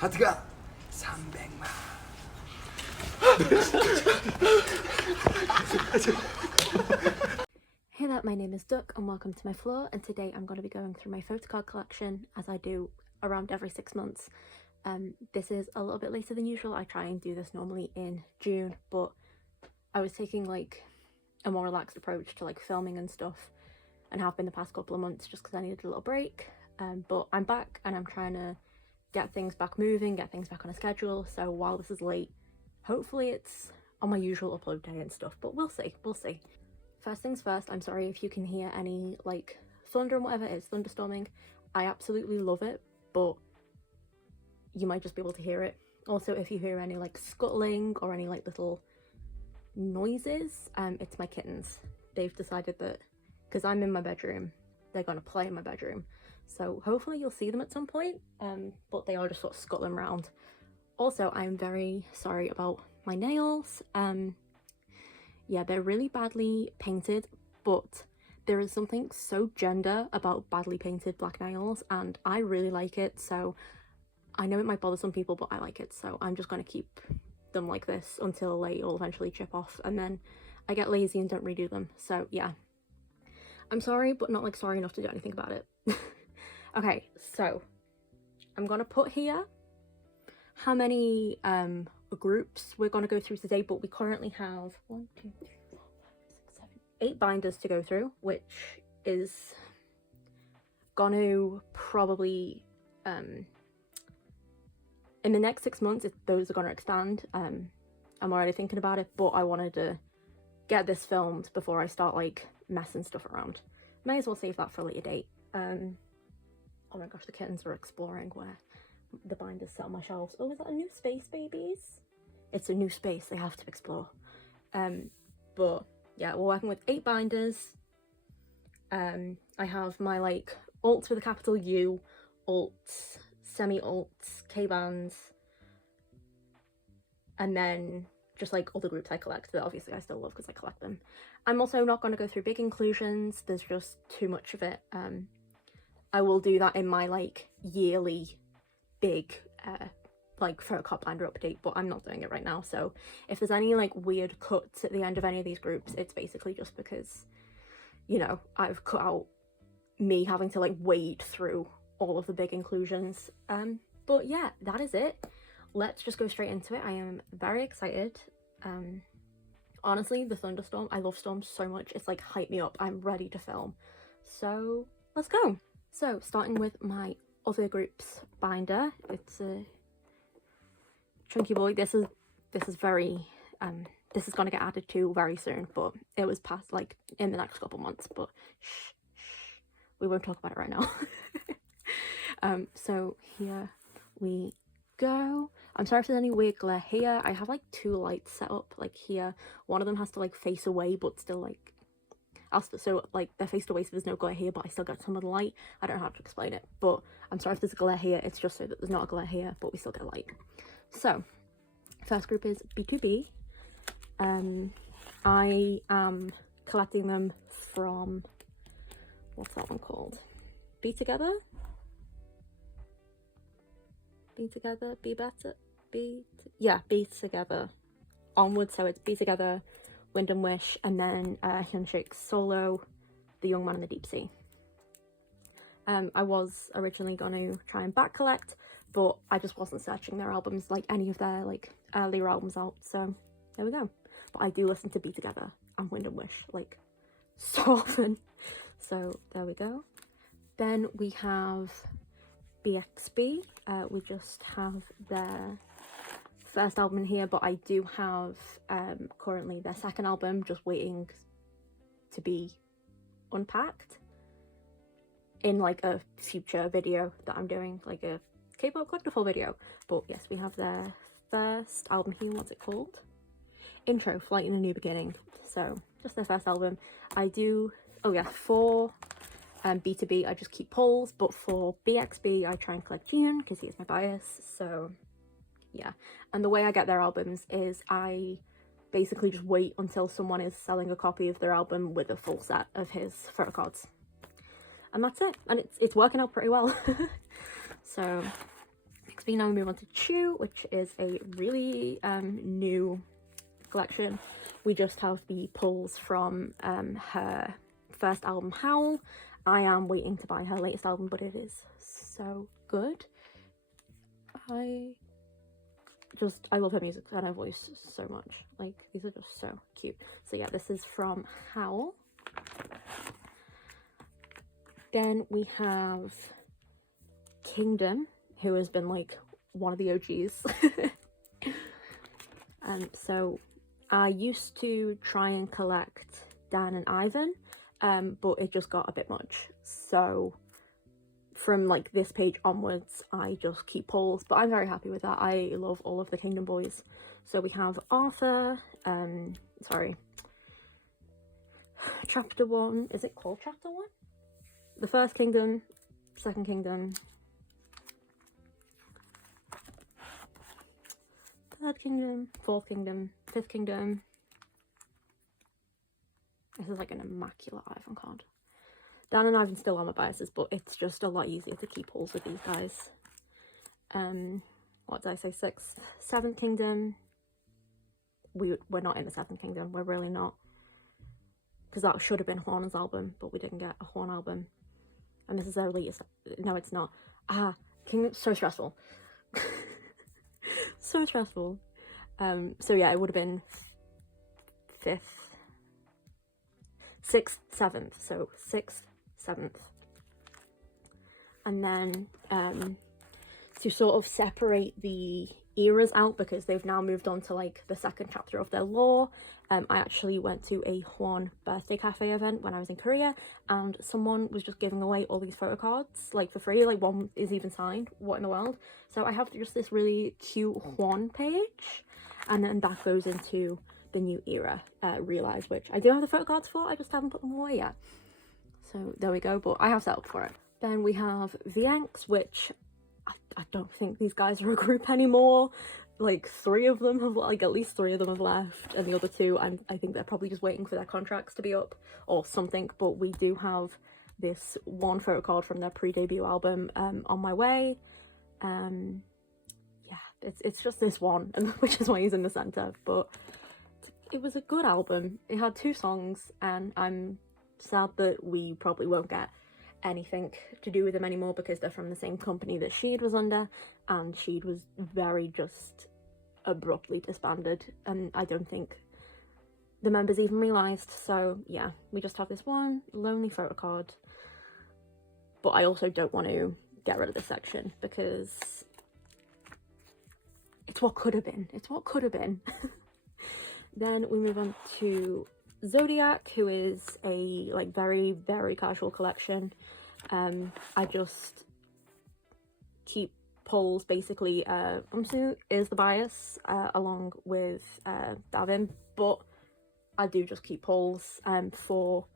하트가 300만. Hey there, my name is Duck and welcome to my floor, and today I'm going to be going through my photocard collection as I do around every 6 months. This is a little bit later than usual. I try and do this normally in June, but I was taking like a more relaxed approach to like filming and stuff, and have been the past couple of months just because I needed a little break. But I'm back and I'm trying to get things back moving, get things back on a schedule, so while this is late, hopefully it's on my usual upload day and stuff, but we'll see. First things first, I'm sorry if you can hear any like thunder and whatever it is, thunderstorming. I absolutely love it, but you might just be able to hear it. Also, if you hear any like scuttling or any like little noises, it's my kittens. They've decided that because I'm in my bedroom, they're gonna play in my bedroom, so hopefully you'll see them at some point, but they are just sort of scuttling around. Also, I'm very sorry about my nails. Yeah, they're really badly painted, but there is something so gender about badly painted black nails, and I really like it. So I know it might bother some people, but I like it, so I'm just going to keep them like this until they all eventually chip off, and then I get lazy and don't redo them. So yeah, I'm sorry, but not like sorry enough to do anything about it. Okay, so I'm gonna put here how many groups we're going to go through today, but we currently have 1, 2, 3, 4, 5, 6, 7, 8 binders to go through, which is going to probably in the next 6 months those are going to expand. I'm already thinking about it, but I wanted to get this filmed before I start like messing stuff around. May as well save that for a later date. Oh my gosh, the kittens are exploring where the binders sit on my shelves. Oh, is that a new space, babies? It's a new space, they have to explore. But yeah, we're working with 8 binders. I have my like alts with a capital U, alts, semi-alts, K-bands, and then just like other groups I collect that obviously I still love because I collect them. I'm also not going to go through big inclusions, there's just too much of it. I will do that in my like yearly big like photocard binder update, but I'm not doing it right now. So if there's any like weird cuts at the end of any of these groups, it's basically just because, you know, I've cut out me having to like wade through all of the big inclusions. But yeah, that is it. Let's just go straight into it. I am very excited. Honestly, the thunderstorm, I love storms so much, it's like hype me up. I'm ready to film, so let's go. So starting with my other group's binder, it's a chunky boy. This is very this is gonna get added to very soon, but it was past like in the next couple months, but shh, we won't talk about it right now. So here we go. I'm sorry if there's any weird glare here. I have like 2 lights set up like here. One of them has to like face away, but still like so like they're faced away, so there's no glare here, but I still get some of the light. I don't know how to explain it, but I'm sorry if there's a glare here. It's just so that there's not a glare here, but we still get light. So first group is B2B. I am collecting them from, what's that one called? Be Together, Be Together, Be Better, yeah, Be Together onwards. So it's Be Together, Wind and Wish, and then Hyunshake's Solo, The Young Man in the Deep Sea. I was originally going to try and back collect, but I just wasn't searching their albums, like any of their like earlier albums out, so there we go. But I do listen to Be Together and Wind and Wish like so often, so there we go. Then we have BXB. We just have their first album in here, but I do have currently their second album just waiting to be unpacked in like a future video that I'm doing, like a Kpop collectible video. But yes, we have their first album here. What's it called? Intro, Flight in a New Beginning. So just their first album. I do, oh yeah, for B2B I just keep pulls, but for BXB I try and collect June because he is my bias. So yeah, and the way I get their albums is I basically just wait until someone is selling a copy of their album with a full set of his photocards, and that's it. And it's working out pretty well. So JustB. Now we move on to Chuu, which is a really new collection. We just have the pulls from her first album, Howl. I am waiting to buy her latest album, but it is so good. I love her music and her voice so much. Like, these are just so cute. So yeah, this is from Howl. Then we have Kingdom, who has been like one of the OGs. So I used to try and collect Dan and Ivan, but it just got a bit much. So from like this page onwards, I just keep pulls, but I'm very happy with that. I love all of the Kingdom boys. So we have Arthur, chapter 1, is it called chapter 1? The first Kingdom, second Kingdom, third Kingdom, fourth Kingdom, fifth Kingdom. This is like an immaculate Ivan card. Dan and Ivan still are my biases, but it's just a lot easier to keep pulls with these guys. What did I say? Sixth, seventh Kingdom. We're not in the seventh Kingdom. We're really not, because that should have been Juan's album, but we didn't get a Juan album. And this is their latest. No, it's not. Kingdom. So stressful. So stressful. So yeah, it would have been fifth, sixth, seventh. So sixth, seventh, and then to sort of separate the eras out, because they've now moved on to like the second chapter of their lore. I actually went to a Juan birthday cafe event when I was in Korea, and someone was just giving away all these photo cards like for free. Like, one is even signed. What in the world? So I have just this really cute Juan page, and then that goes into the new era, Realize, which I do have the photo cards for. I just haven't put them away yet. So there we go, but I have set up for it. Then we have VX, which I don't think these guys are a group anymore. Like, three of them have, like, at least three of them have left, and the other two, I think they're probably just waiting for their contracts to be up or something. But we do have this one photo card from their pre-debut album on my way. Yeah, it's just this one, and which is why he's in the center. But it was a good album. It had 2 songs, and I'm sad that we probably won't get anything to do with them anymore, because they're from the same company that Sheed was under, and Sheed was very just abruptly disbanded, and I don't think the members even realised. So yeah, we just have this one lonely photo card, but I also don't want to get rid of this section because it's what could have been. It's what could have been. Then we move on to Zodiac, who is a like very, very casual collection. I just keep pulls basically. Umsu is the bias, along with Davin, but I do just keep pulls for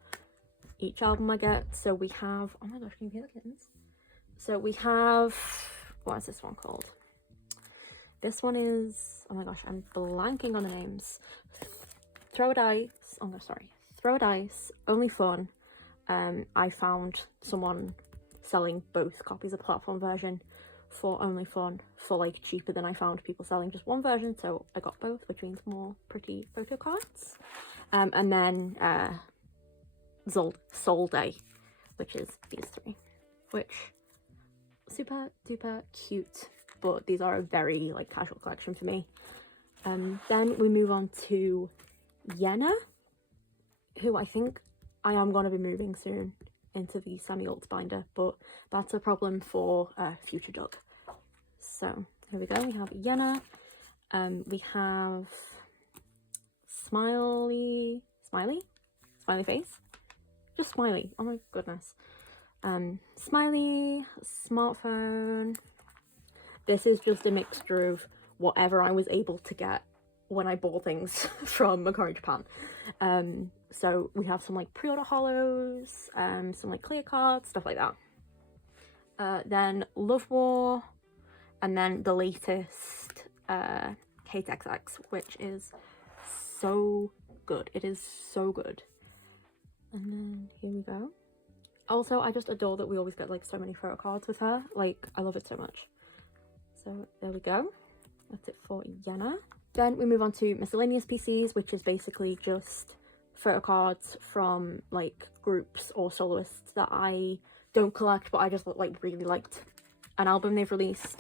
each album I get. So we have, oh my gosh, can you hear the kittens? So we have, what is this one called? This one is, oh my gosh, I'm blanking on the names. Throw a Dice, oh no, sorry. Throw a Dice, Only Fun. I found someone selling both copies of the platform version for Only Fun for like cheaper than I found people selling just one version, so I got both, which means more pretty photo cards. And then Soul Day, which is these 3, which super duper cute, but these are a very like casual collection for me. Then we move on to Yena, who I think I am going to be moving soon into the semi-alt binder, but that's a problem for future Doug. So here we go, we have Yena, we have Smiley face, just Smiley, oh my goodness. Smiley, Smartphone. This is just a mixture of whatever I was able to get when I bought things from Macari Japan. So we have some like pre-order hollows, some like clear cards, stuff like that. Then Love War, and then the latest Kate XX, which is so good. It is so good. And then here we go. Also, I just adore that we always get like so many photo cards with her. Like, I love it so much. So there we go. That's it for Yena. Then we move on to miscellaneous PCs, which is basically just photo cards from like groups or soloists that I don't collect, but I just like really liked an album they've released.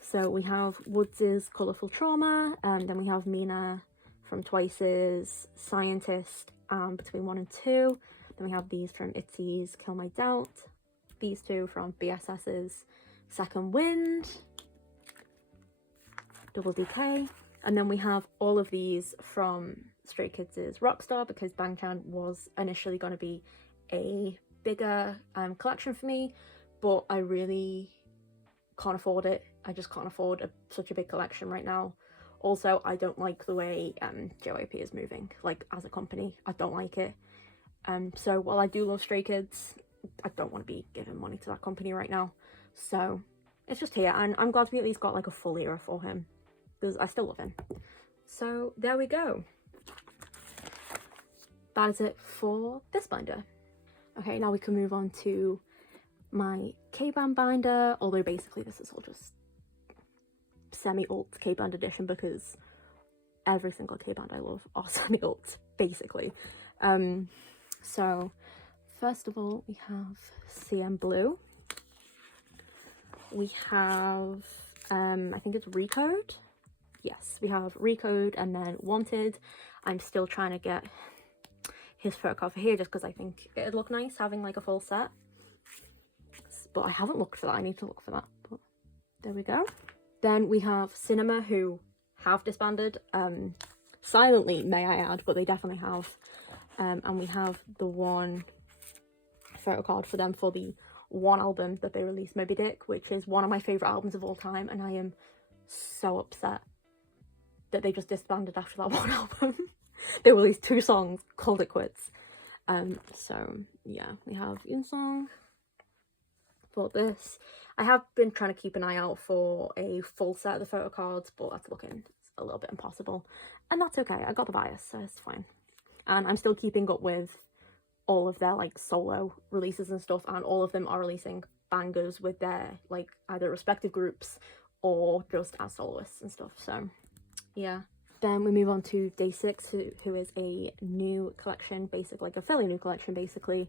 So we have Woods' Colourful Trauma, then we have Mina from Twice's Scientist Between 1 and 2. Then we have these from Ateez, Kill My Doubt. These two from BSS's Second Wind, Double DK. And then we have all of these from Stray Kids' Rockstar, because Bangchan was initially going to be a bigger collection for me, but I really can't afford it. I just can't afford such a big collection right now. Also, I don't like the way JYP is moving, like as a company. I don't like it. So while I do love Stray Kids, I don't want to be giving money to that company right now. So it's just here, and I'm glad we at least got like a full era for him, because I still love him. So there we go. That is it for this binder. Okay, now we can move on to my K-Band binder, although basically this is all just semi-alt K-Band edition, because every single K-Band I love are semi-alt, basically. So first of all, we have Cnblue. We have, I think it's Recode. Yes, we have Recode and then Wanted. I'm still trying to get his photo card for here just because I think it'd look nice having like a full set. But I haven't looked for that. I need to look for that. But there we go. Then we have Cnema, who have disbanded. Silently, may I add, but they definitely have. And we have the one photo card for them for the one album that they released, Moby Dick, which is one of my favourite albums of all time, and I am so upset that they just disbanded after that one album. They released 2 songs, called it quits. So yeah, we have Yunsong for this. I have been trying to keep an eye out for a full set of the photo cards, but that's looking a little bit impossible, and that's okay. I got the bias, so it's fine. And I'm still keeping up with all of their like solo releases and stuff, and all of them are releasing bangers with their like either respective groups or just as soloists and stuff. So yeah. Then we move on to Day 6, who is a new collection, basically like a fairly new collection basically.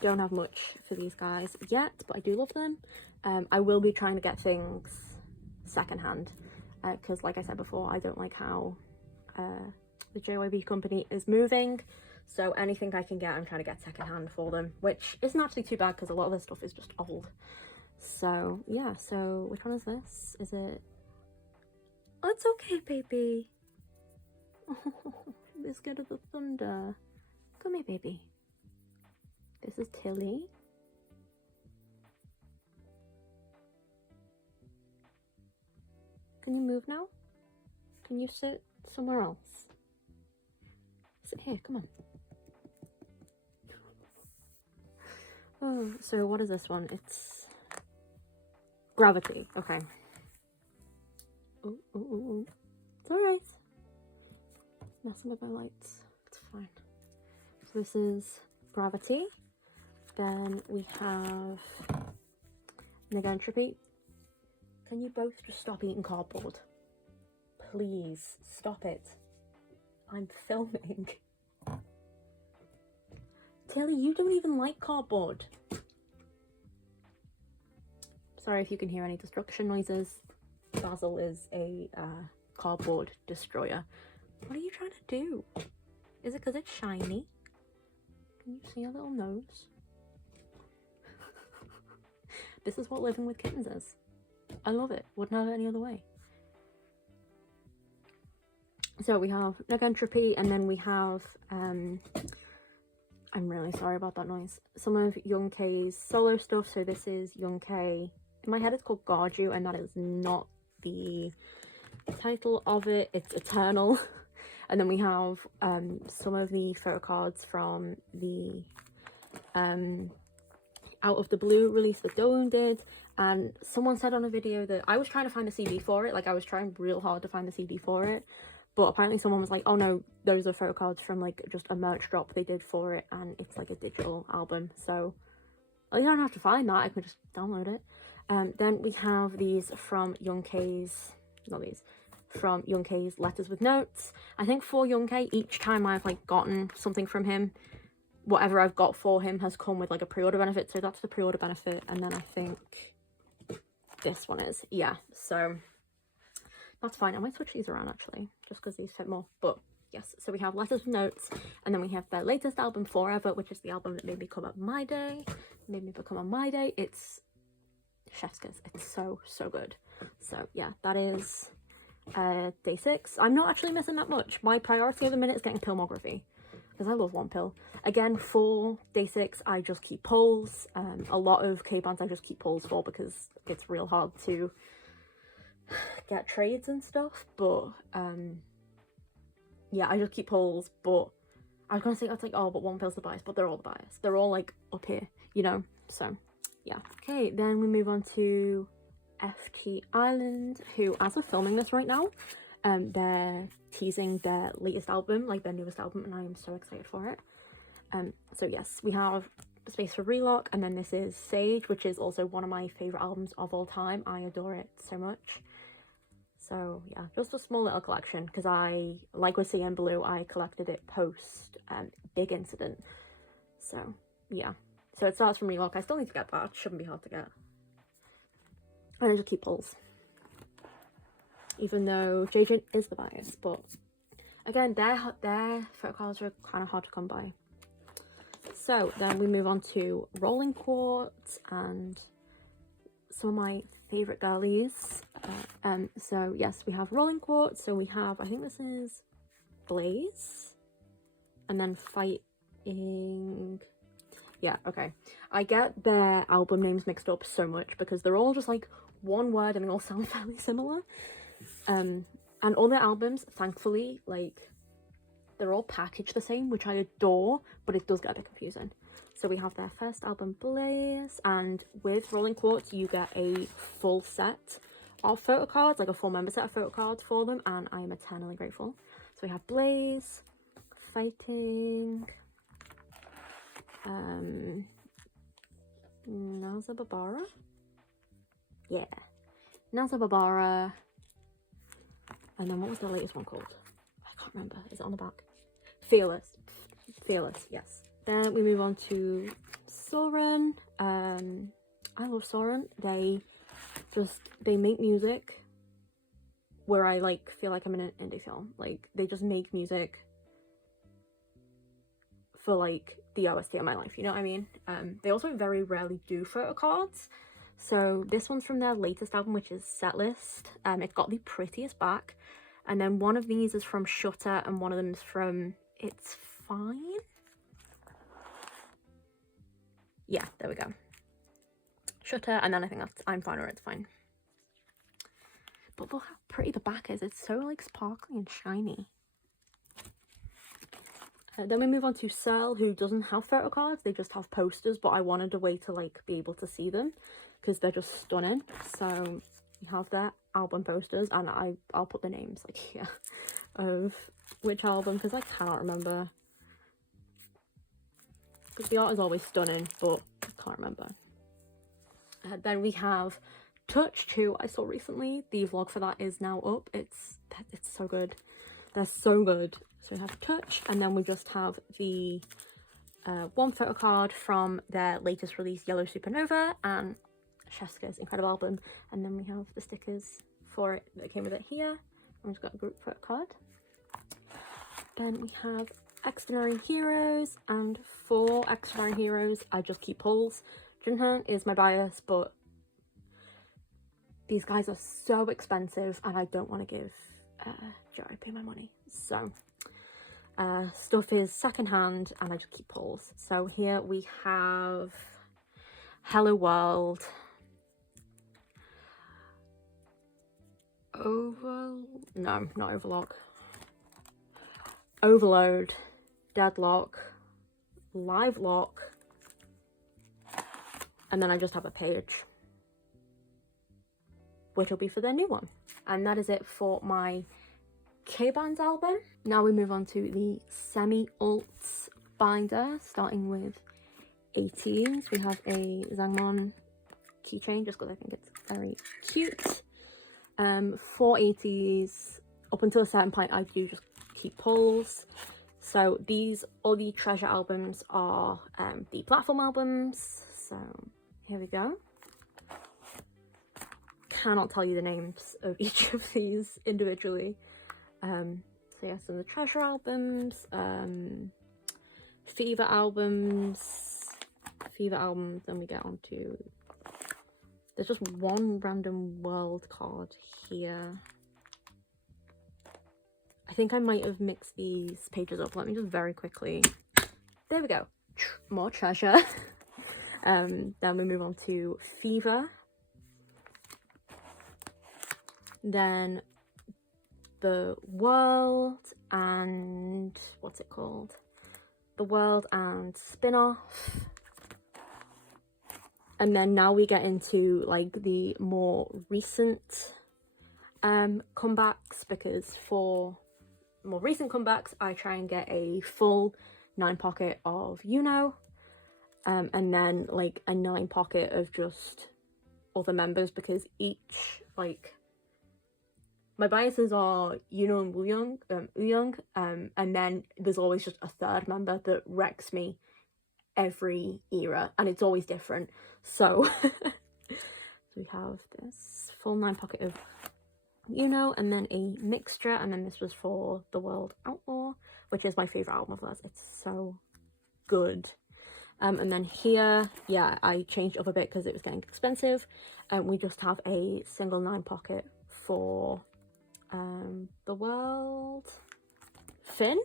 Don't have much for these guys yet, but I do love them. I will be trying to get things secondhand, because like I said before, I don't like how the JYP company is moving. So anything I can get, I'm trying to get secondhand for them, which isn't actually too bad because a lot of this stuff is just old. So yeah, so which one is this? Is it? Oh, it's okay, baby. Oh, Biscuit of the Thunder. Come here, baby. This is Tilly. Can you move now? Can you sit somewhere else? Sit here, come on. Oh, so what is this one? It's Gravity. Okay. Oh. It's alright. Messing with my lights. It's fine. So this is Gravity. Then we have Negentropy. Can you both just stop eating cardboard? Please, stop it. I'm filming. Tilly, you don't even like cardboard. Sorry if you can hear any destruction noises. Basil is a cardboard destroyer. What are you trying to do? Is it because it's shiny? Can you see a little nose? This is what living with kittens is. I love it. Wouldn't have it any other way. So we have Negentropy, and then we have I'm really sorry about that noise. Some of Young K's solo stuff. So this is Young K. In my head it's called Guard You, and that is not the title of it. It's Eternal. And then we have some of the photo cards from the Out of the Blue release that Dowoon did. And someone said on a video that I was trying to find the CD for it. Like, I was trying real hard to find the CD for it. But apparently someone was like, oh no, those are photo cards from like just a merch drop they did for it, and it's like a digital album. So I don't have to find that, I could just download it. Then we have these from Young K's, not these, from Young K's Letters with Notes. I think for Young K, each time I've like gotten something from him, whatever I've got for him has come with like a pre-order benefit. So that's the pre-order benefit. And then I think this one is, yeah, so that's fine. I might switch these around actually, just because these fit more. But yes, so we have Letters with Notes, and then we have their latest album, Forever, which is the album that made me come up my day. Made me become on my day. It's chef's kiss. It's so good. So yeah, that is day 6. I'm not actually missing that much. My priority at the minute is getting Pillmography, because I love one pill. Again, for day 6, I just keep polls. A lot of K-bands I just keep polls for because it's real hard to get trades and stuff. But yeah, I just keep polls. But I was gonna say, it's like, oh, but one pill's the bias, but they're all the bias. They're all like up here, you know. So yeah. Okay, then we move on to FTIsland, who, as of filming this right now, they're teasing their latest album, like their newest album, and I am so excited for it. So yes, we have Space for Relock, and then this is Sage, which is also one of my favourite albums of all time. I adore it so much. So yeah, just a small little collection, because I, like with Cnblue, I collected it post Big Incident. So yeah, so it starts from Relock. I still need to get that. It shouldn't be hard to get. And I just keep pulls, even though JJ is the bias. But again, their photocards are kind of hard to come by. So then we move on to Rolling Quartz and some of my favourite girlies. So yes, we have Rolling Quartz. So we have, I think this is Blaze, and then Fighting. Yeah, okay. I get their album names mixed up so much because they're all just like one word and they all sound fairly similar. And all their albums, thankfully, like, they're all packaged the same, which I adore, but it does get a bit confusing. So we have their first album, Blaze, and with Rolling Quartz, you get a full set of photocards, like a full member set of photocards for them, and I am eternally grateful. So we have Blaze, Fighting, Naza Barbara? Yeah. Naza Barbara. And then what was the latest one called? I can't remember. Is it on the back? Fearless. Fearless, yes. Then we move on to Soran. I love Soran. They make music where I like feel like I'm in an indie film. Like, they just make music for like the OST of my life, you know what I mean? They also very rarely do photocards. So this one's from their latest album, which is Setlist. It's got the prettiest back. And then one of these is from Shutter, and one of them is from It's Fine. Yeah, there we go. Shutter, and then I think that's I'm Fine or It's Fine. But look how pretty the back is. It's so like sparkly and shiny. Then we move on to Surl, who doesn't have photocards. They just have posters, but I wanted a way to like be able to see them because they're just stunning. So we have their album posters, and I'll put the names like here of which album because I cannot remember. Because the art is always stunning, but I can't remember. Then we have Touch, who I saw recently. The vlog for that is now up. It's so good. They're so good. So we have Touch, and then we just have the one photocard from their latest release, Yellow Supernova, and Chef's incredible album. And then we have the stickers for it that came with it here. And we've got a group photocard. Then we have Xdinary Heroes, and for Xdinary Heroes, I just keep pulls. Junhan is my bias, but these guys are so expensive, and I don't want to give JRP my money. So stuff is secondhand, and I just keep pulls. So here we have Hello World, no, not Overlock, Overload, Deadlock, Live Lock, and then I just have a page, which will be for their new one. And that is it for my K-Bands album. Now we move on to the semi-alts binder, starting with Ateez. We have a Zangmon keychain just because I think it's very cute. For Ateez, up until a certain point I do just keep pulls. So these, all the treasure albums are the platform albums. So here we go. Cannot tell you the names of each of these individually. So yeah, some of the treasure albums, Fever albums, then we get on to, there's just one random world card here. I think I might have mixed these pages up. Let me just very quickly, there we go, more treasure. Then we move on to Fever, then the world and what's it called, the world and spin-off. And then now we get into like the more recent comebacks, because for more recent comebacks I try and get a full 9 pocket of and then like a 9 pocket of just other members, because each, like, my biases are Yena and Wooyoung, and then there's always just a third member that wrecks me every era, and it's always different. So we have this full 9 pocket of and then a mixture, and then this was for the World Outlaw, which is my favorite album of theirs. It's so good. And then here, yeah, I changed up a bit because it was getting expensive, and we just have a single 9 pocket for the World Finn,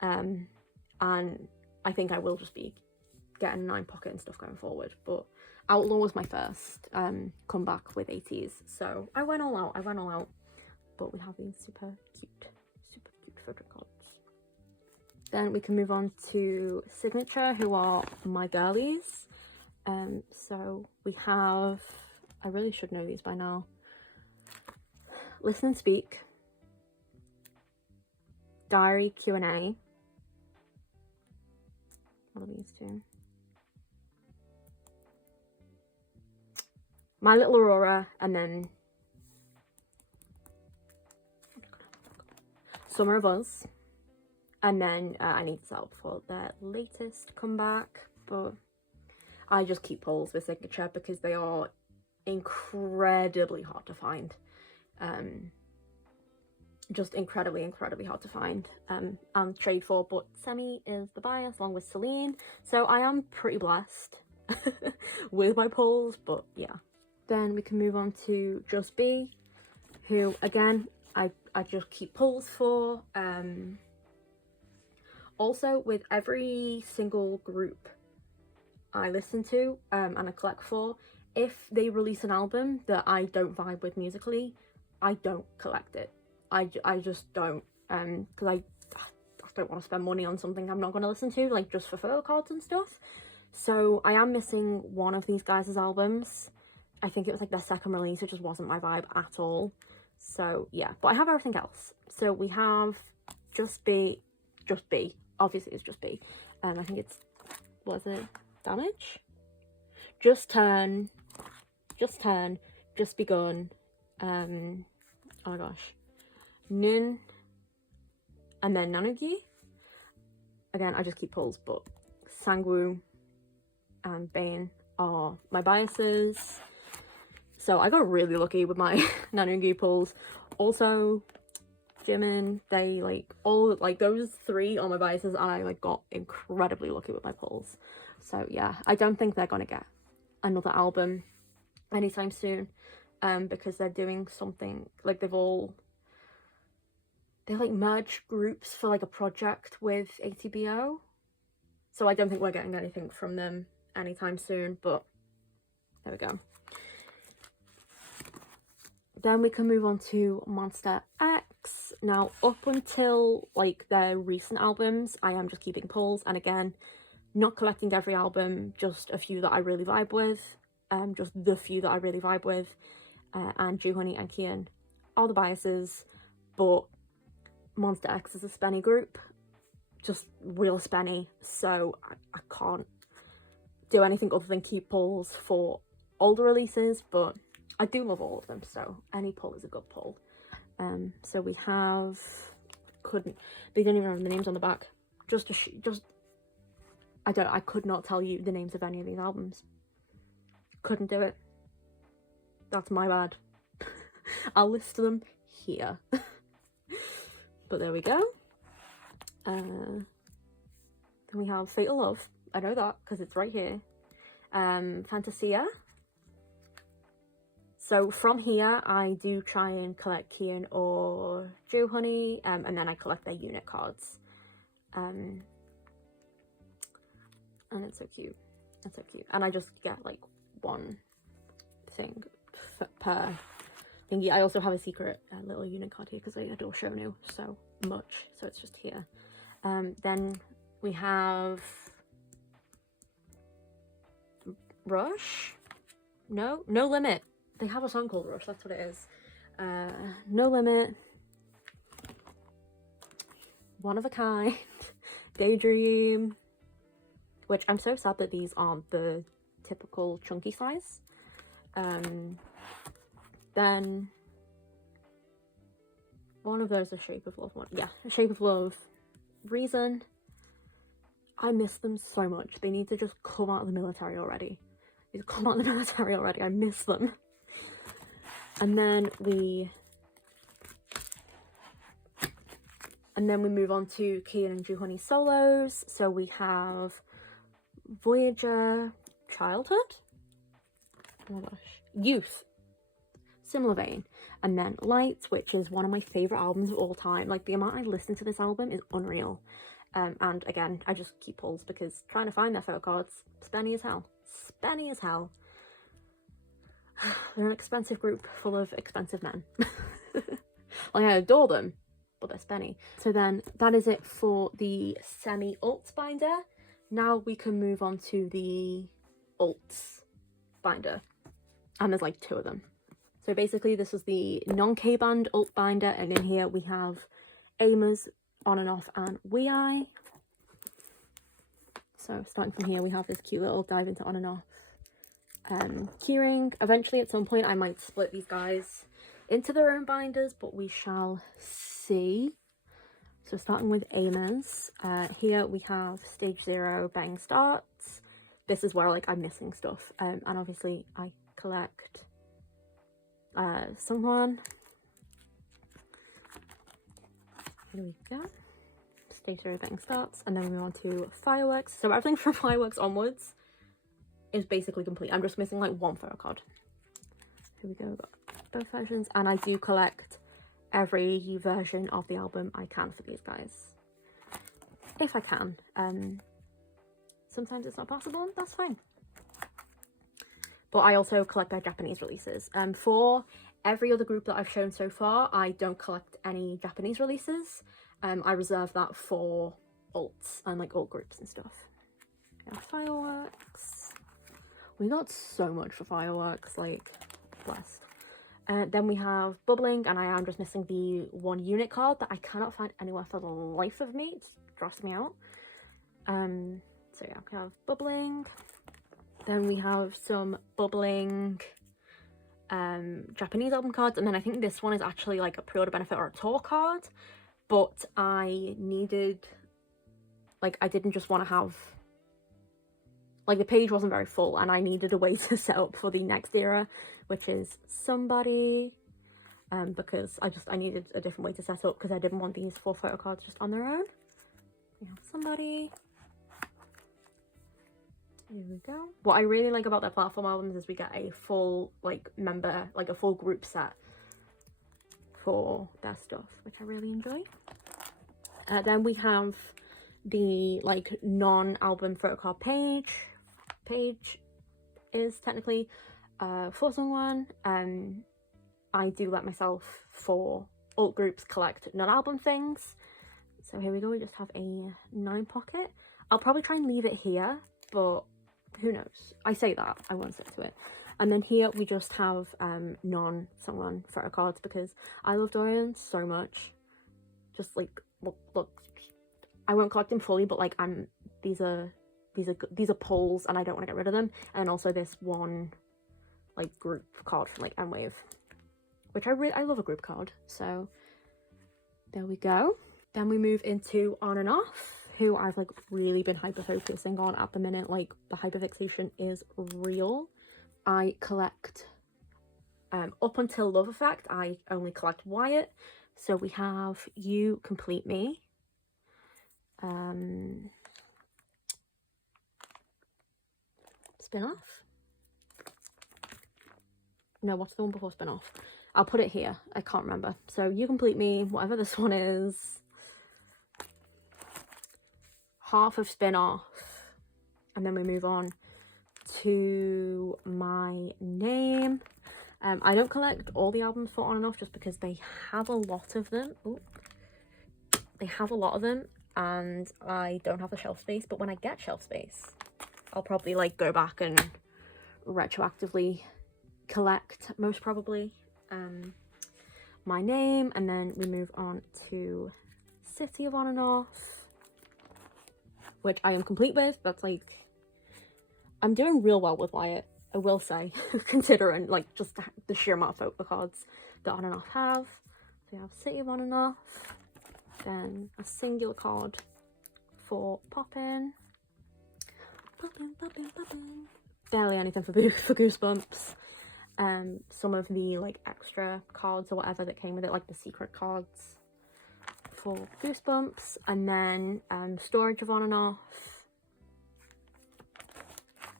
and I think I will just be getting 9 pocket and stuff going forward. But Outlaw was my first comeback with Ateez, so I went all out, but we have these super cute photo cards. Then we can move on to Cignature, who are my girlies. So we have, I really should know these by now, Listen and Speak, Diary Q&A. What are these two? My Little Aurora, and then Summer of Us. And then I need this out for their latest comeback, but I just keep pulls with Signature because they are incredibly hard to find. Just incredibly hard to find and trade for, but Semi is the bias along with Celine, so I am pretty blessed with my pulls, but yeah. Then we can move on to JustB, who again I just keep pulls for. Also, with every single group I listen to and I collect for, if they release an album that I don't vibe with musically, I don't collect it. I just don't, because I don't want to spend money on something I'm not going to listen to, like just for photo cards and stuff. So I am missing one of these guys' albums. I think it was like their second release, which just wasn't my vibe at all. So yeah, but I have everything else. So we have JustB, obviously it's JustB. I think it's, what is it? Damage? Just Turn, Just Begun, oh my gosh, Nun, and then Nanugi. Again, I just keep pulls, but Sangwoo and Bane are my biases. So I got really lucky with my Nanugi pulls. Also, Jimin, they like all, like those 3 are my biases, and I like got incredibly lucky with my pulls. So yeah, I don't think they're gonna get another album anytime soon, because they're doing something, like they like merged groups for like a project with ATBO, so I don't think we're getting anything from them anytime soon, but there we go. Then we can move on to Monsta X. Now, up until like their recent albums, I am just keeping pulls, and again, not collecting every album, just a few that I really vibe with, just the few that I really vibe with, and Honey and Kian are the biases, but Monsta X is a spenny group, just real spenny, so I can't do anything other than keep pulls for older releases, but I do love all of them, so any pull is a good pull. So we have, they don't even have the names on the back. I could not tell you the names of any of these albums. Couldn't do it. That's my bad. I'll list them here. But there we go. Then we have Fatal Love. I know that because it's right here. Fantasia. So from here, I do try and collect Kian or Chuu Honey, and then I collect their unit cards. And it's so cute. It's so cute. And I just get like one thing per thingy. I also have a secret little unit card here because I adore Shonu so much. So it's just here. Then we have Rush. No Limit. They have a song called Rush, that's what it is. No Limit. One of a Kind. Daydream. Which I'm so sad that these aren't the typical chunky size. Then one of those is Shape of Love one. Yeah, Shape of Love. Reason. I miss them so much. They need to just come out of the military already. They need to come out of the military already. I miss them. And then we move on to Kian and Chuu Honey solos. So we have Voyager, Childhood, oh my gosh, Youth, similar vein, and then Lights, which is one of my favourite albums of all time. Like, the amount I listen to this album is unreal. And again, I just keep pulls because trying to find their photo cards, spenny as hell. Spenny as hell. They're an expensive group full of expensive men. Like, I adore them, but they're spenny. So then that is it for the semi-alts binder. Now we can move on to the alts binder. And there's like 2 of them. So basically this is the non-K-band alt binder, and in here we have Aimers, On and Off, and Wei. So starting from here we have this cute little dive into On and Off. Keyring. Eventually at some point I might split these guys into their own binders, but we shall see. So starting with Aimers, here we have Stage 0 Bang Starts. This is where like I'm missing stuff, and obviously I collect Soran. Here we go. Stage 0 Bang Starts, and then we move on to Fireworks. So everything from Fireworks onwards is basically complete. I'm just missing like 1 photo card. Here we go, we've got both versions, and I do collect every version of the album I can for these guys, if I can. Sometimes it's not possible, that's fine. But I also collect their Japanese releases. For every other group that I've shown so far, I don't collect any Japanese releases. I reserve that for alts and like alt groups and stuff. Yeah, Fireworks. We got so much for Fireworks, like, blessed. Then we have Bubbling, and I am just missing the 1 unit card that I cannot find anywhere for the life of me. It stresses me out. So yeah, we have Bubbling. Then we have some Bubbling Japanese album cards, and then I think this one is actually like a pre-order benefit or a tour card, but I needed, like, I didn't just want to have, like, the page wasn't very full, and I needed a way to set up for the next era, which is Somebody, because I needed a different way to set up because I didn't want these 4 photo cards just on their own. We have Somebody. Here we go. What I really like about their platform albums is we get a full, like, member, like a full group set for their stuff, which I really enjoy. Then we have the, like, non-album photo card page. Page is technically 4-song one. I do let myself, for alt groups, collect non-album things. So here we go, we just have a 9 pocket. I'll probably try and leave it here, but who knows? I say that, I won't stick to it. And then here we just have non-song one photo cards because I love Dorian so much. Just like, look, I won't collect them fully, but like these are these are pulls and I don't want to get rid of them. And also this one like group card from like N-Wave, which I love a group card. So there we go. Then we move into On and Off, who I've like really been hyper focusing on at the minute. Like the hyperfixation is real. I collect up until Love Effect, I only collect Wyatt. So we have You Complete Me. Spin-off? No, what's the one before spin-off? I'll put it here. I can't remember. So You Complete Me, whatever this one is. Half of spin-off. And then we move on to My Name. I don't collect all the albums for On and Off just because they have a lot of them. Ooh. They have a lot of them and I don't have the shelf space, but when I get shelf space, I'll probably like go back and retroactively collect, most probably. My Name, and then we move on to City of On and Off, which I am complete with. That's like, I'm doing real well with Wyatt, I will say, considering like just the sheer amount of photo cards that On and Off have. So we have City of On and Off, then a singular card for Poppin'. Poppin'. Barely anything for Goosebumps. Some of the like extra cards or whatever that came with it, like the secret cards for Goosebumps, and then storage of On and Off.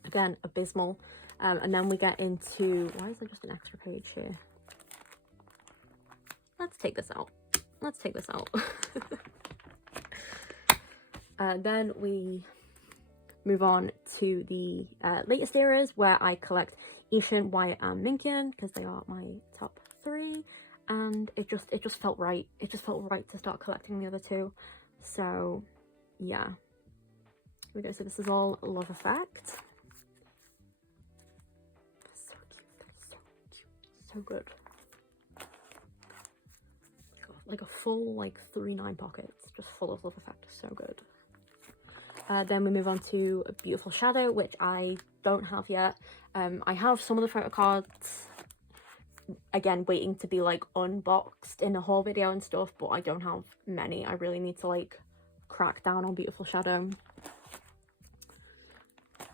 Again, abysmal. And then we get into, why is there just an extra page here? Let's take this out. Let's take this out. Then we move on to the latest eras where I collect Ishin, Wyatt and Minkyun because they are my top 3, and it just felt right. It just felt right to start collecting the other 2. So yeah, here we go. So this is all Love Effect. So cute, so cute, so good. Like a full like 3 9 pockets just full of Love Effect. So good. Then we move on to a Beautiful Shadow, which I don't have yet. I have some of the photo cards, again, waiting to be like unboxed in a haul video and stuff, but I don't have many. I really need to like crack down on Beautiful Shadow. I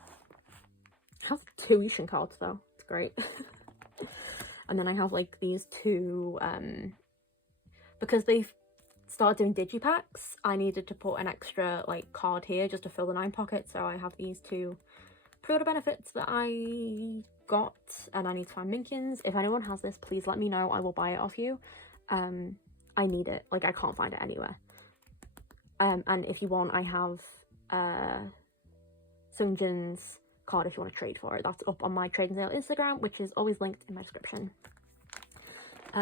have 2 Ishin cards though, it's great. And then I have like these 2, because they've started doing digipacks, I needed to put an extra like card here just to fill the 9 pockets. So I have these 2 pre-order benefits that I got, and I need to find Minkyun's. If anyone has this, please let me know. I will buy it off you. I need it. Like I can't find it anywhere. And if you want, I have Sungjin's card if you want to trade for it. That's up on my trade and sale Instagram, which is always linked in my description.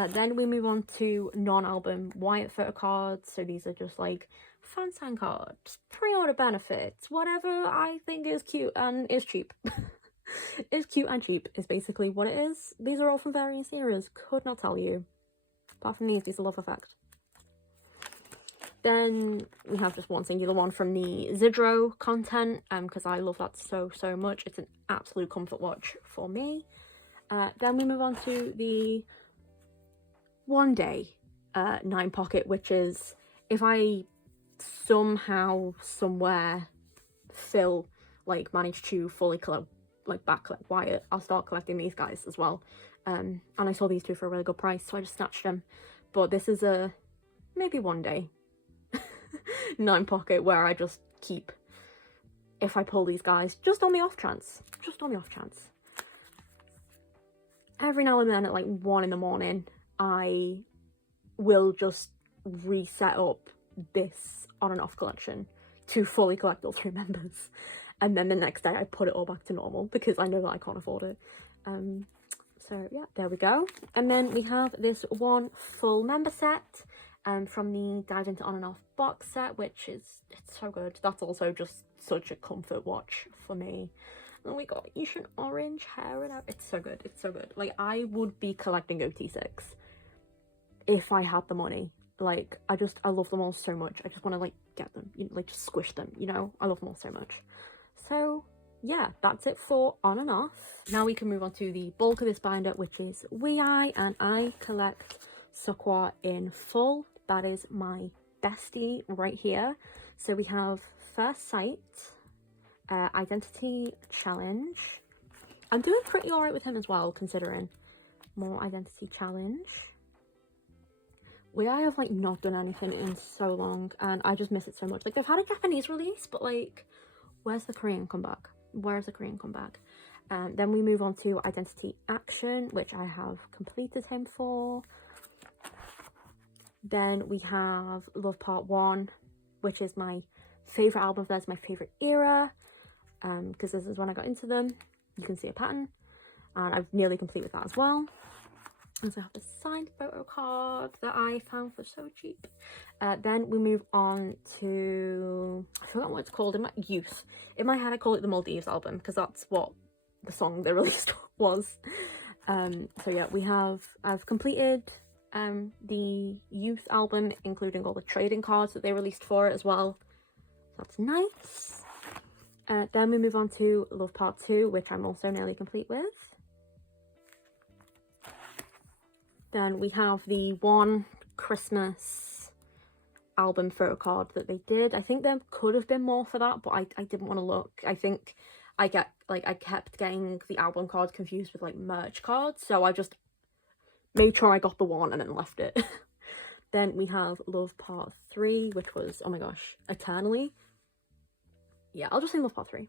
Then we move on to non-album Wyatt photo cards. So these are just like fan sign cards, pre-order benefits, whatever I think is cute and is cheap. Is cute and cheap is basically what it is. These are all from various eras, could not tell you. Apart from these are Love Effect. Then we have just one singular one from the Zidro content, because I love that so much. It's an absolute comfort watch for me. Then we move on to the One Day 9 pocket, which is if I somehow somewhere manage to fully back collect Wyatt, I'll start collecting these guys as well. And I saw these 2 for a really good price, so I just snatched them. But this is a maybe one day 9 pocket where I just keep, if I pull these guys, just on the off chance. Every now and then at like 1 in the morning, I will just reset up this on and off collection to fully collect all 3 members, and then the next day I put it all back to normal because I know that I can't afford it. So yeah, there we go. And then we have this one full member set from the Dive Into On and Off box set, which is, it's so good. That's also just such a comfort watch for me. And we got Ishin orange hair and it's so good, it's so good. Like I would be collecting OT6 if I had the money. Like I love them all so much. I just want to like get them, like just squish them, I love them all so much. So yeah, that's it for on and off. Now we can move on to the bulk of this binder, which is WeEye, and I collect Sequoia in full. That is my bestie right here. So we have First Sight, Identity Challenge. I'm doing pretty alright with him as well, considering. More Identity Challenge. WeEye have like not done anything in so long, and I just miss it so much. Like, they've had a Japanese release, but like, where's the Korean comeback? Where's the Korean comeback? Then we move on to Identity Action, which I have completed him for. Then we have Love Part 1, which is my favourite album of theirs, my favourite era, because this is when I got into them. You can see a pattern, and I've nearly completed that as well. And so I have the signed photo card that I found for so cheap. Then we move on to, I forgot what it's called, in my youth. In my head I call it the Maldives album, because that's what the song they released was. So yeah, I've completed the youth album, including all the trading cards that they released for it as well. That's nice. Then we move on to Love Part 2, which I'm also nearly complete with. Then we have the one Christmas album photo card that they did. I think there could have been more for that, but I didn't want to look. I think I kept getting the album card confused with like merch cards, so I just made sure I got the one and then left it. Then we have Love Part 3, which was, oh my gosh, Eternally. Yeah, I'll just say Love Part 3,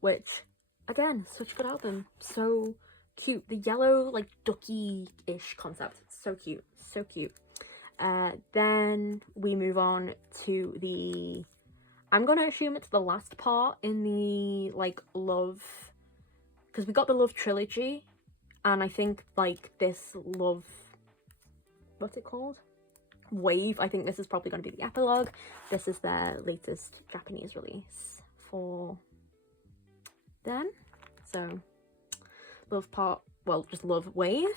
which, again, such a good album. So cute. The yellow, like, ducky-ish concept. So cute. So cute. Then we move on to the, I'm going to assume it's the last part in the, like, Love, because we got the Love trilogy, and I think, like, this Love, what's it called? Wave. I think this is probably going to be the epilogue. This is their latest Japanese release for them. So, Love Part, well, just Love Wave.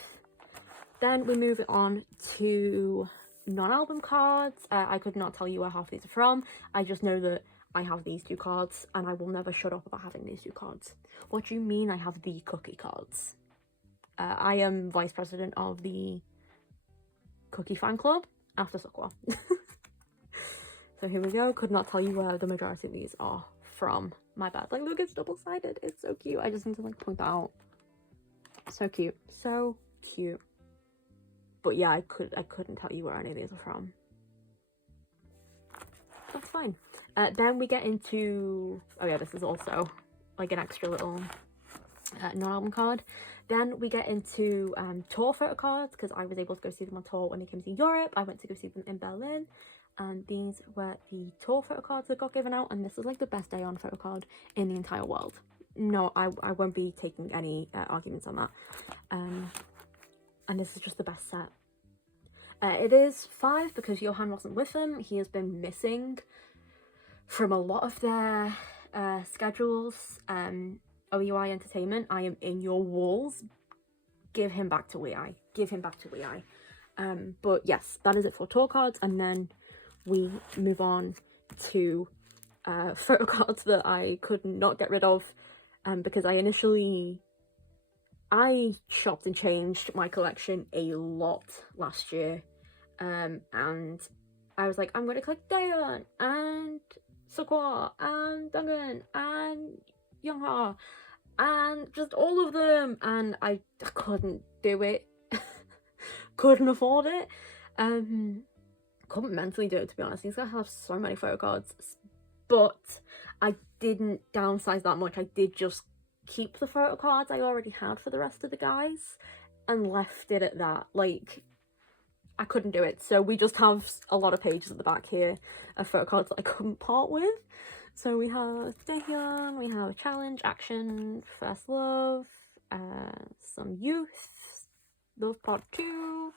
Then we move on to non-album cards. I could not tell you where half of these are from. I just know that I have these two cards, and I will never shut up about having these two cards. What do you mean I have the cookie cards? I am vice president of the Cookie fan club after Sequoia. So here we go. Could not tell you where the majority of these are from. My bad. Like, look, it's double-sided. It's so cute. I just need to, like, point that out. So cute. So cute. But yeah, I couldn't tell you where any of these are from. That's fine. Then we get into, oh yeah, this is also like an extra little non-album card. Then we get into tour photo cards, because I was able to go see them on tour when they came to Europe. I went to go see them in Berlin, and these were the tour photo cards that got given out, and this is like the best day on photo card in the entire world. No, I won't be taking any arguments on that. And this is just the best set. It is 5 because Johan wasn't with them. He has been missing from a lot of their schedules. OUI Entertainment, I am in your walls. Give him back to WeEye. Give him back to WeEye. But yes, that is it for tour cards, and then we move on to photo cards that I could not get rid of, because I shopped and changed my collection a lot last year, and I was like, I'm going to collect Daeyeon, and Sequoia, and Dungan, and Youngha, and just all of them, and I couldn't do it. Couldn't afford it. Couldn't mentally do it, to be honest. These guys have so many photo cards, but I didn't downsize that much. I did just keep the photo cards I already had for the rest of the guys and left it at that. Like, I couldn't do it. So we just have a lot of pages at the back here of photo cards that I couldn't part with. So we have Daeyeon, we have Challenge, Action, First Love, some Youth, Love Part 2,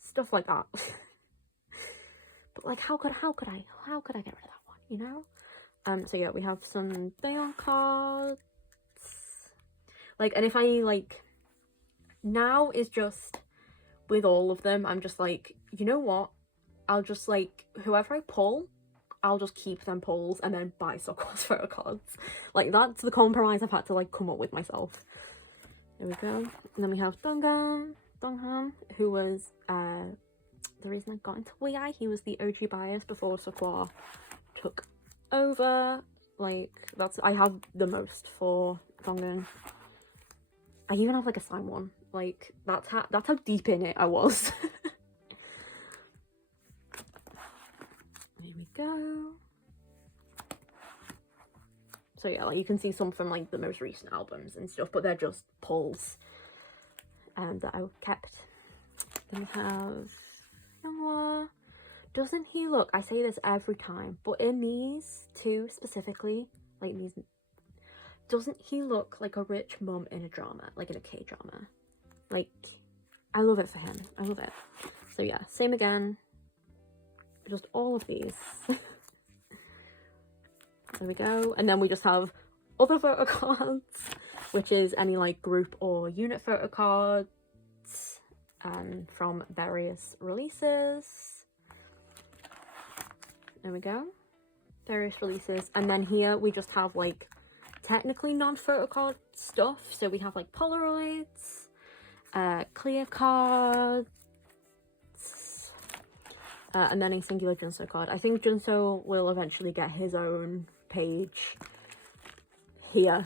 stuff like that. But like, how could I get rid of that one, you know? So yeah, we have some Daeyeon cards. Like, and if I, like, now is just, with all of them, I'm just like, you know what? I'll just, like, whoever I pull, I'll just keep them polls and then buy Sequoia's photo cards. Like, that's the compromise I've had to like come up with myself. There we go. And then we have Donghan, who was the reason I got into WeI. He was the OG bias before Sequoia took over. Like, that's, I have the most for Donghan. I even have like a slime one. Like, that's how deep in it I was. Here we go. So yeah, like you can see some from like the most recent albums and stuff, but they're just pulls that I kept. Then we have Noah. Doesn't he look, I say this every time, but in these two specifically, like these, doesn't he look like a rich mum in a drama, like in a K-drama? Like, I love it for him. I love it. So yeah, same again. Just all of these. There we go. And then we just have other photo cards, which is any like group or unit photo cards from various releases. There we go. Various releases. And then here we just have like technically non-photo card stuff. So we have like Polaroids, clear cards, and then a singular Junso card. I think Junso will eventually get his own page here.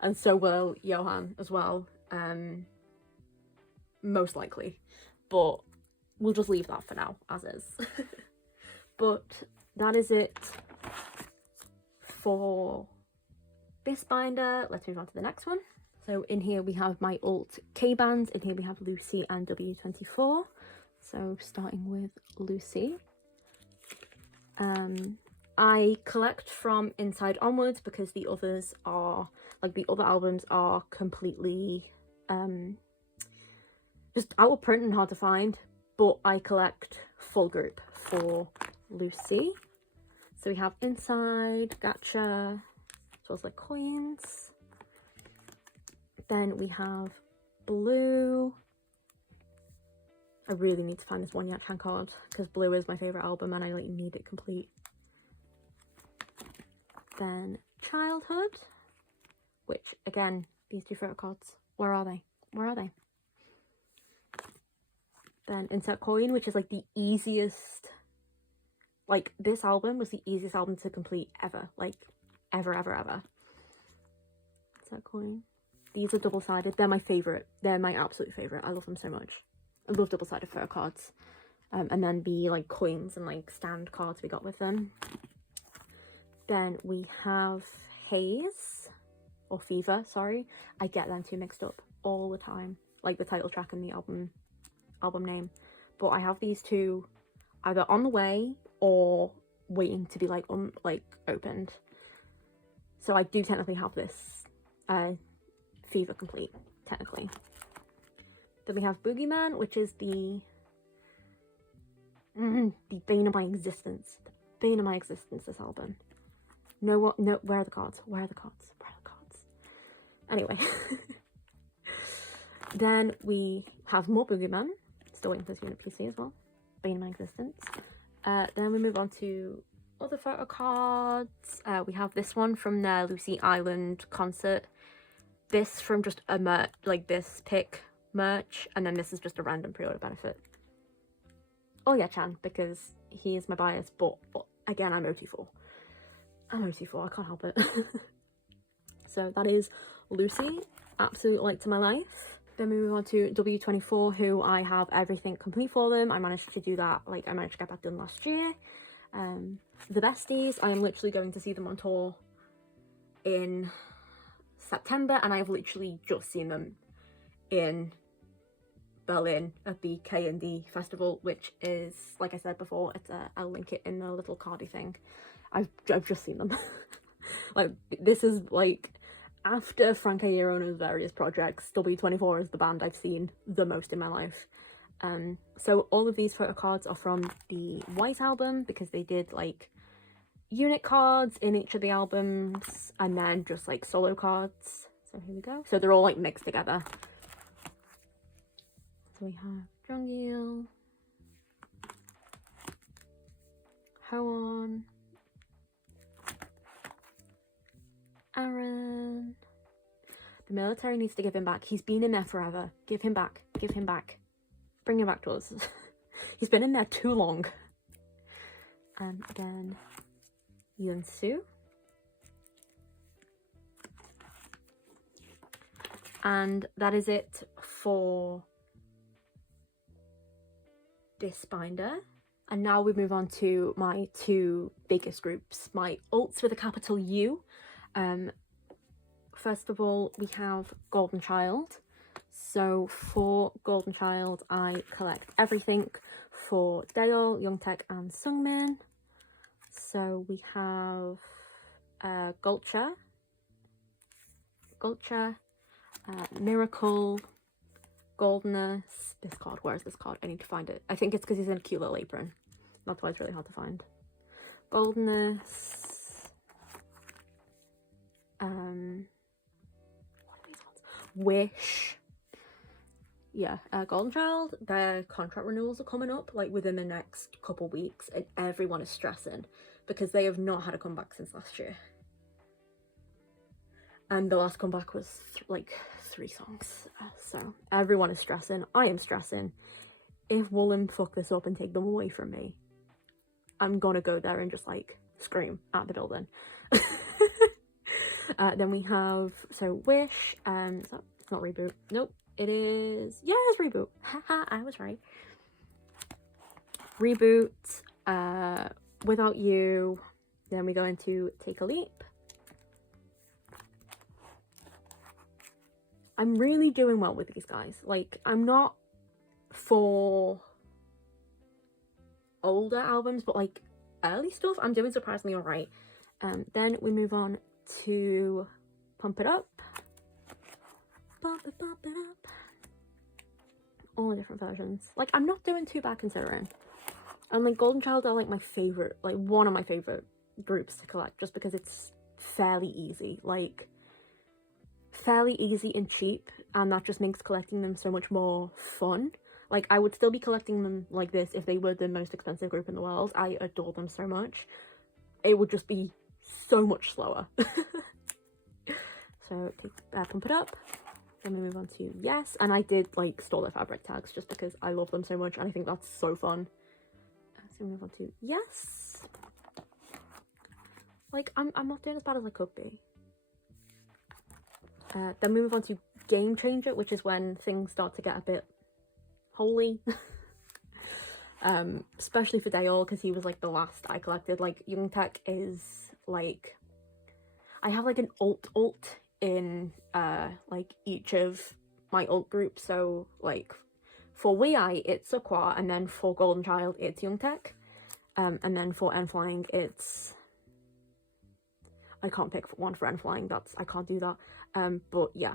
And so will Johan as well. Most likely. But we'll just leave that for now, as is. But that is it for this binder. Let's move on to the next one. So in here we have my alt K bands. In here we have Lucy and W24. So starting with Lucy. I collect from inside onwards because the others are, like the other albums are completely just out of print and hard to find, but I collect full group for Lucy. So we have inside, gacha, as well as like coins. Then we have blue. I really need to find this one Yachan card because Blue is my favourite album and I like need it complete. Then Childhood, which again, these two photo cards, where are they? Where are they? Then Insert Coin, which is like the easiest, like this album was the easiest album to complete ever, like ever. Insert Coin. These are double-sided. They're my favourite. They're my absolute favourite. I love them so much. I love double-sided photo cards. And then the like coins and like stand cards we got with them. Then we have Haze, or Fever, sorry. I get them two mixed up all the time. Like the title track and the album name. But I have these two either on the way or waiting to be like opened. So I do technically have this Fever complete, technically. Then we have Boogeyman, which is the bane of my existence. The bane of my existence, this album. No, where are the cards? Where are the cards? Where are the cards? Anyway. Then we have more Boogeyman. Still waiting for this unit PC as well. Bane of my existence. Then we move on to other photo cards. We have this one from their Lucy Island concert. This from just a merch, like this pick merch, and then this is just a random pre-order benefit. Oh yeah, Chan, because he is my bias, but again, I'm OT4. I'm OT4, I can't help it. So that is Lucy, absolute light to my life. Then we move on to W24, who I have everything complete for them. I managed to do that, like I managed to get that done last year. The Besties, I am literally going to see them on tour in September, and I've literally just seen them in Berlin at the K&D festival, which is, like I said before, it's I'll link it in the little cardy thing. I've just seen them. Like, this is like, after Frank Ierona's various projects, W24 is the band I've seen the most in my life. So all of these photo cards are from the White album, because they did like unit cards in each of the albums, and then just like solo cards. So here we go. So they're all like mixed together. So we have Jungil, Hoon, Aaron. The military needs to give him back. He's been in there forever. Give him back. Give him back. Bring him back to us. He's been in there too long. And again, Yunsu. And that is it for this binder. And now we move on to my two biggest groups, my ults with a capital U. First of all, we have Golden Child. So for Golden Child, I collect everything for Daeol, Youngtaek, and Sungmin. So we have Gulcha, Miracle, Goldenus. This card, where is this card? I need to find it. I think it's because he's in a cute little apron. That's why it's really hard to find. Goldenus. What are these ones? Wish. Yeah, Golden Child, their contract renewals are coming up like within the next couple weeks, and everyone is stressing because they have not had a comeback since last year. And the last comeback was like 3 songs. So everyone is stressing. I am stressing. If Woollim fuck this up and take them away from me, I'm gonna go there and just like scream at the building. Then we have, so Wish, it's not Reboot. Nope, it is, yeah, it's Reboot. Haha, I was right. Reboot, Without You. Then we go into Take a Leap. I'm really doing well with these guys. Like, I'm not for older albums, but like early stuff, I'm doing surprisingly alright. Then we move on to Pump It Up. Pump it up. All the different versions. Like, I'm not doing too bad considering. And like Golden Child are like my favorite, like one of my favorite groups to collect, just because it's fairly easy. Like, fairly easy and cheap, and that just makes collecting them so much more fun. Like, I would still be collecting them like this if they were the most expensive group in the world. I adore them so much. It would just be so much slower. So Pump It Up. Then we move on to Yes, and I did like store their fabric tags just because I love them so much and I think that's so fun. So we move on to Yes. Like, I'm not doing as bad as I could be. Then we move on to Game Changer, which is when things start to get a bit holy. Especially for Daeol, because he was like the last I collected. Like, Youngtaek is like, I have like an ult in like each of my ult groups. So like for Wei, it's Aqua, and then for Golden Child it's Youngtaek, and then for N.Flying it's, I can't pick one for N.Flying, I can't do that. But yeah,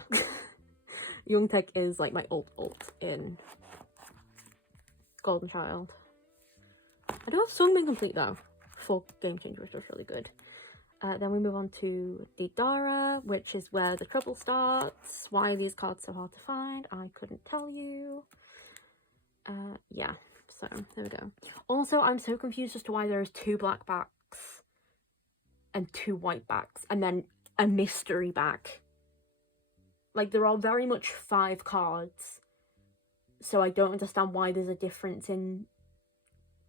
Youngtaek is like my ult in Golden Child. I do have Sungmin complete though for Game Changer, which was really good. Then we move on to the Dara, which is where the trouble starts. Why are these cards so hard to find? I couldn't tell you. Yeah, so there we go. Also, I'm so confused as to why there's 2 black backs and 2 white backs, and then a mystery back. Like, there are very much 5 cards, so I don't understand why there's a difference in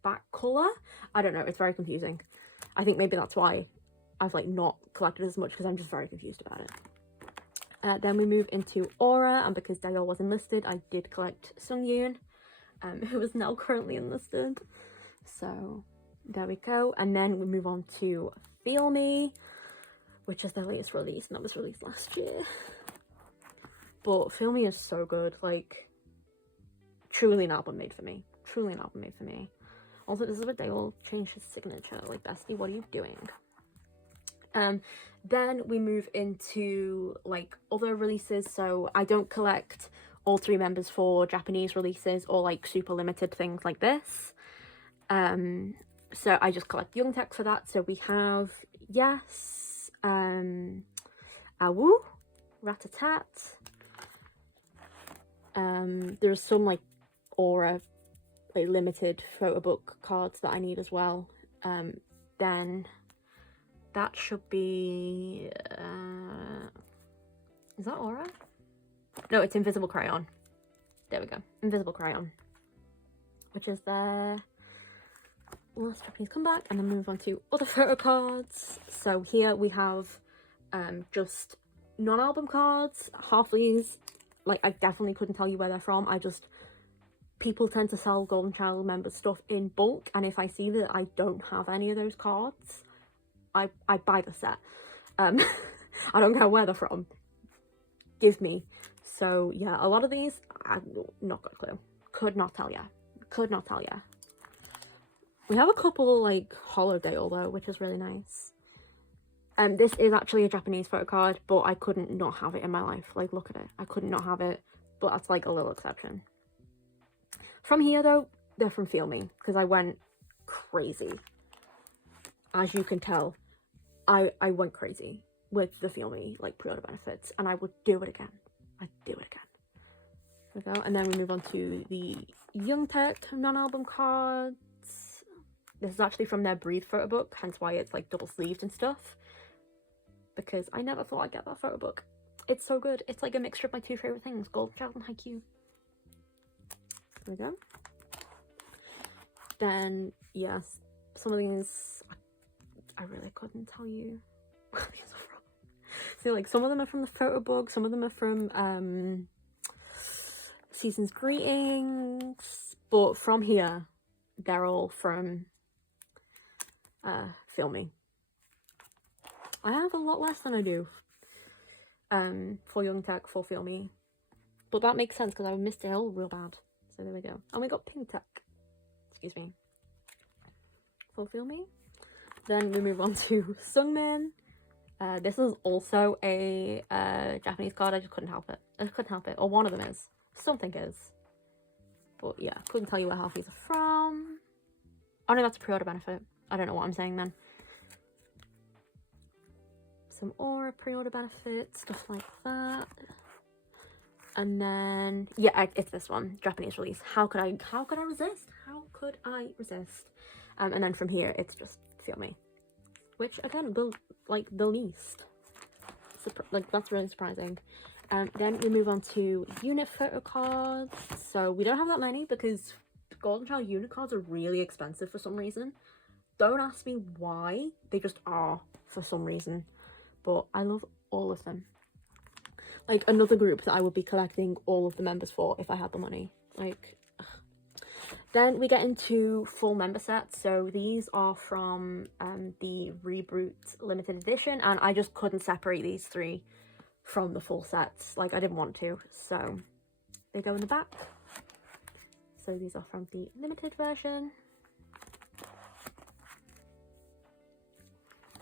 back colour. I don't know, it's very confusing. I think maybe that's why I've like not collected as much, because I'm just very confused about it. Then we move into Aura, and because Daeol was enlisted, I did collect Sungyoon, who is now currently enlisted. So there we go. And then we move on to Feel Me, which is their latest release, and that was released last year. But Feel Me is so good, like, truly an album made for me. Truly an album made for me. Also, this is where Daeol changed his signature. Like, bestie, what are you doing? Then we move into like other releases. So I don't collect all 3 members for Japanese releases or like super limited things like this. So I just collect Youngtaek for that. So we have Yes, Awu, Ratatat. There's some like Aura like limited photo book cards that I need as well. Then that should be is that Aura? No, it's Invisible Crayon. There we go, Invisible Crayon, which is their last Japanese comeback. And then move on to other photo cards. So here we have just non-album cards. Half these, like, I definitely couldn't tell you where they're from. People tend to sell Golden Child members stuff in bulk, and if I see that I don't have any of those cards, I buy the set. I don't care where they're from. Give me. So yeah, a lot of these, I've not got a clue. Could not tell ya. Could not tell ya. We have a couple, like, Holodale though, which is really nice. This is actually a Japanese photo card, but I couldn't not have it in my life. Like, look at it. I couldn't not have it, but that's like a little exception. From here though, they're from Feel Me, because I went crazy. As you can tell, I went crazy with the Feel Me, like, pre-order benefits, and I would do it again. I'd do it again. There we go. And then we move on to the Young Tech non-album cards. This is actually from their Breathe photo book, hence why it's like double sleeved and stuff. Because I never thought I'd get that photo book. It's so good. It's like a mixture of my two favourite things, Golden Child and Haikyuu. There we go. Then, yes, some of these, I really couldn't tell you where these are from. See, like, some of them are from the photo book, some of them are from Season's Greetings, but from here, they're all from Feel Me. I have a lot less than I do for Young Tech, for Feel Me, but that makes sense because I missed it all real bad. So there we go. And we got Pink Tech, excuse me, for Feel Me. Then we move on to Sungmin. This is also a Japanese card. I just couldn't help it. I just couldn't help it. Or one of them is. Something is. But yeah, couldn't tell you where half these are from. Oh no, that's a pre-order benefit. I don't know what I'm saying then. Some Aura pre-order benefits, stuff like that. And then, yeah, it's this one, Japanese release. How could I resist? How could I resist? And then from here, it's just Feel Me. Which, again, the least. Like, that's really surprising. Then we move on to unit photo cards. So we don't have that many because Golden Child unit cards are really expensive for some reason. Don't ask me why. They just are for some reason. But I love all of them. Like, another group that I would be collecting all of the members for if I had the money. Like, ugh. Then we get into full member sets. So these are from the Reboot limited edition, and I just couldn't separate these three from the full sets. Like, I didn't want to, so they go in the back. So these are from the limited version.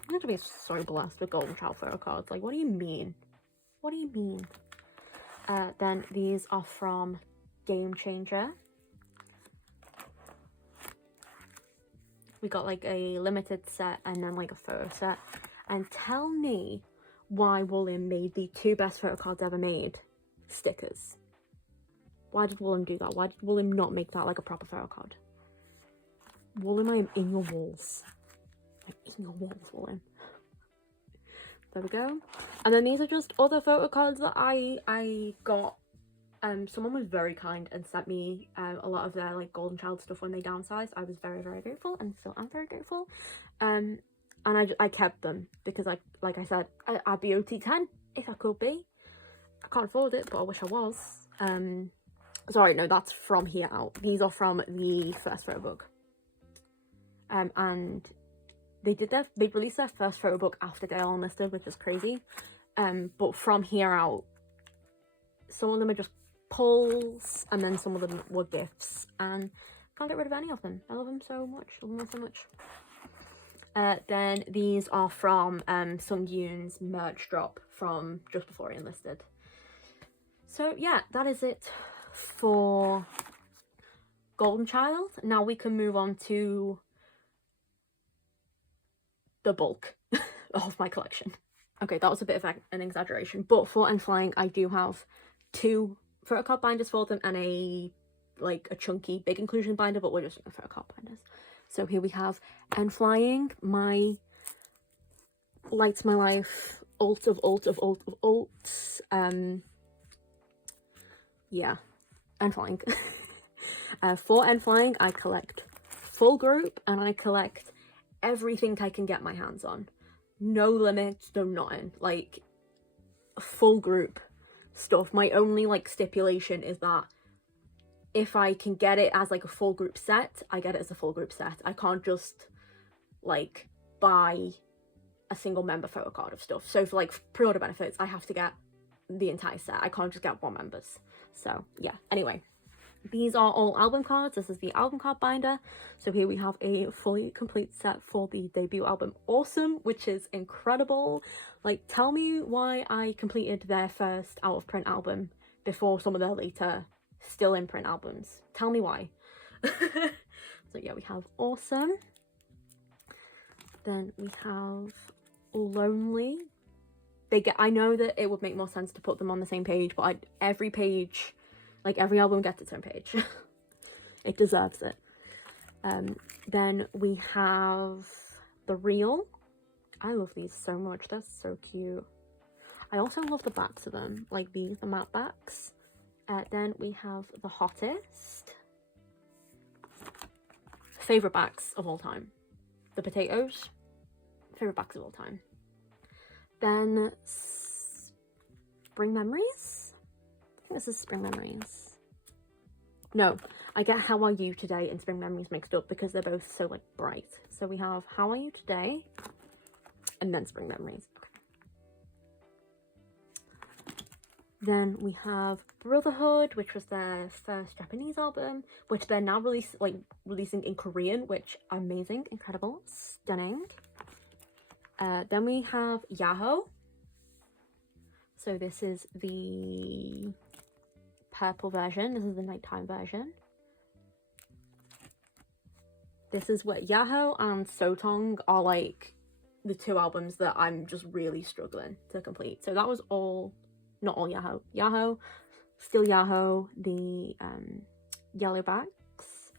I'm going to be so blessed with Golden Child photo cards. Like, what do you mean? What do you mean? Then these are from Game Changer. We got like a limited set and then like a photo set. And tell me why Woollim made the two best photo cards ever made stickers. Why did Woollim do that? Why did Woollim not make that like a proper photo card? Woollim, I am in your walls. I'm in your walls, Woollim. There we go. And then these are just other photo cards that I got. Someone was very kind and sent me a lot of their like Golden Child stuff when they downsized. I was very, very grateful, and still am very grateful. And I kept them because, like I said, I'd be OT10 if I could be. I can't afford it, but I wish I was. Sorry, no, that's from here out. These are from the first photo book. And they released their first photo book after they all enlisted, which is crazy. But from here out, some of them are just pulls, and then some of them were gifts, and can't get rid of any of them. I love them so much. I love them so much. Then these are from Sungyoon's merch drop from just before he enlisted. So yeah, that is it for Golden Child. Now we can move on to the bulk of my collection. Okay, that was a bit of an exaggeration, but for N.Flying, I do have two photo card binders for them and a chunky big inclusion binder, but we're just doing photo card binders. So here we have N.Flying, my Lights My Life, alt of alts. Yeah, N.Flying. For N.Flying, I collect full group and I collect everything I can get my hands on. No limits, no nothing. Like, full group stuff. My only like stipulation is that if I can get it as like a full group set, I get it as a full group set. I can't just like buy a single member photo card of stuff. So for like pre-order benefits, I have to get the entire set. I can't just get one members. So yeah, anyway, these are all album cards. This is the album card binder. So here we have a fully complete set for the debut album Awesome, which is incredible. Like, tell me why I completed their first out of print album before some of their later still in print albums. Tell me why. So yeah, we have Awesome. Then we have Lonely. I know that it would make more sense to put them on the same page, but every page, like every album gets its own page. It deserves it. Then we have The Real. I love these so much. They're so cute. I also love the backs of them, like these, the matte backs. Then we have The Hottest. Favorite backs of all time. The Potatoes. Favorite backs of all time. Then Spring Memories. I think this is Spring Memories. No, I get How Are You Today and Spring Memories mixed up because they're both so like bright. So we have How Are You Today and then Spring Memories. Okay. Then we have Brotherhood, which was their first Japanese album, which they're now releasing in Korean, which amazing, incredible, stunning. Then we have Yahoo. So this is the purple version. This is the nighttime version. This is what Yahoo and Sotong are like the two albums that I'm just really struggling to complete. So that was all, not all Yahoo. Yahoo, still Yahoo, the yellow backs.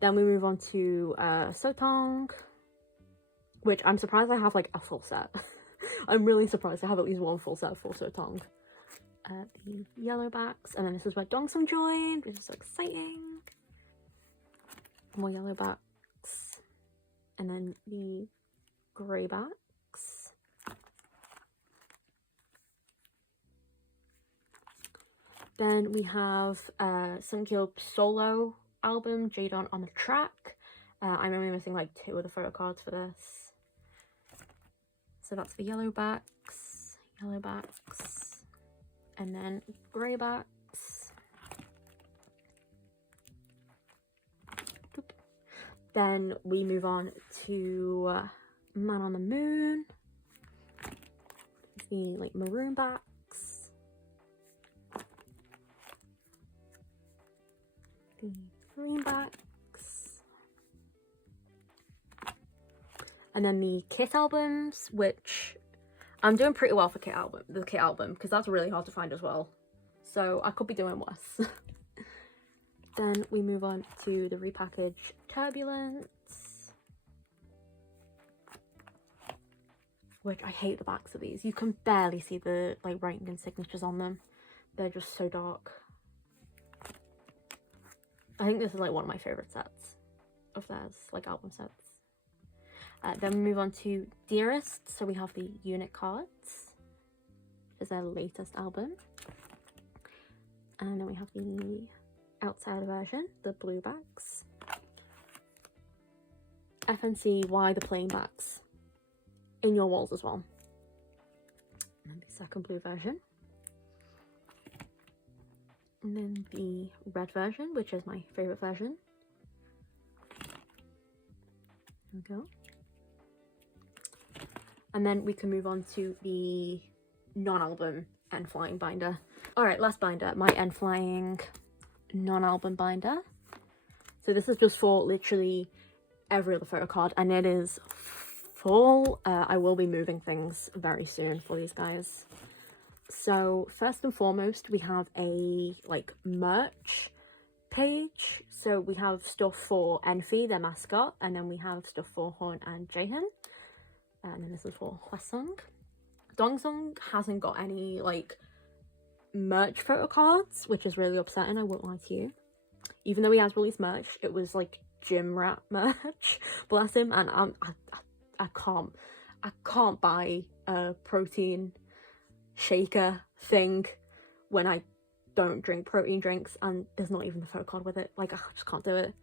Then we move on to Sotong, which I'm surprised I have like a full set. I'm really surprised I have at least one full set for Sotong. The yellow backs, and then this is where Dongsung joined, which is so exciting. More yellow backs, and then the grey backs. Then we have Sunkyo's solo album, Jadon on the Track. I'm only missing like 2 of the photo cards for this. So that's the yellow backs, and then grey backs. Then we move on to Man on the Moon. The like maroon backs. The green backs. And then the Kit albums, which I'm doing pretty well for the Kit album, because that's really hard to find as well. So I could be doing worse. Then we move on to the repackaged Turbulence, which I hate the backs of these. You can barely see the like writing and signatures on them. They're just so dark. I think this is like one of my favorite sets of theirs, like album sets. Then we move on to Dearest. So we have the unit cards, which is their latest album. And then we have the outside version, the blue backs. FNC, why the plain backs in your walls as well. And then the second blue version. And then the red version, which is my favourite version. There we go. And then we can move on to the non-album N.Flying binder. Alright, last binder, my N.Flying non-album binder. So this is just for literally every other photo card, and it is full. I will be moving things very soon for these guys. So first and foremost, we have a like merch page. So we have stuff for N.Flying, their mascot, and then we have stuff for Horn and Jaehyun. And then this is for Hwasung. Dongsung hasn't got any, like, merch photo cards, which is really upsetting, I won't lie to you. Even though he has released merch, it was, like, gym rat merch, bless him, and I can't buy a protein shaker thing when I don't drink protein drinks, and there's not even the photo card with it. Like, I just can't do it.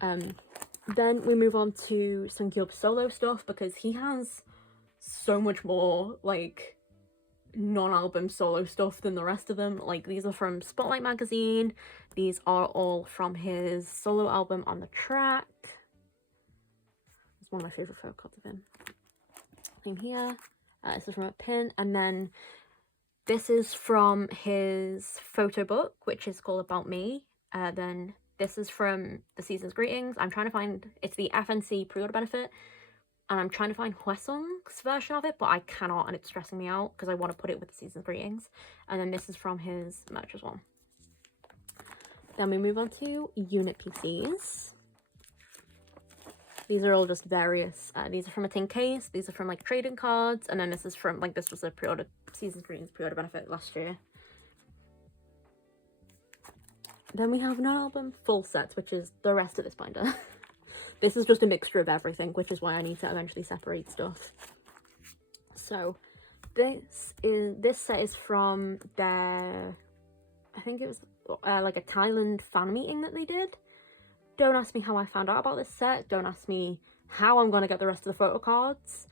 Then we move on to Sungkyub's solo stuff, because he has so much more, like, non-album solo stuff than the rest of them. Like, these are from Spotlight magazine. These are all from his solo album On the Track. It's one of my favourite photo cards of him. Same here. This is from a pin, and then this is from his photo book, which is called About Me. Then this is from the Season's Greetings. I'm trying to find, it's the FNC pre-order benefit, and I'm trying to find Hwasung's version of it, but I cannot, and it's stressing me out because I want to put it with the Season's Greetings. And then this is from his merch as well. Then we move on to unit PCs. These are all just various, these are from a tin case, these are from, like, trading cards, and then this is from, like, this was a pre-order, Season's Greetings pre-order benefit last year. Then we have non-album full sets, which is the rest of this binder. This is just a mixture of everything, which is why I need to eventually separate stuff. So this set is from their, I think it was like a Thailand fan meeting that they did. Don't ask me how I found out about this set. Don't ask me how I'm going to get the rest of the photo cards.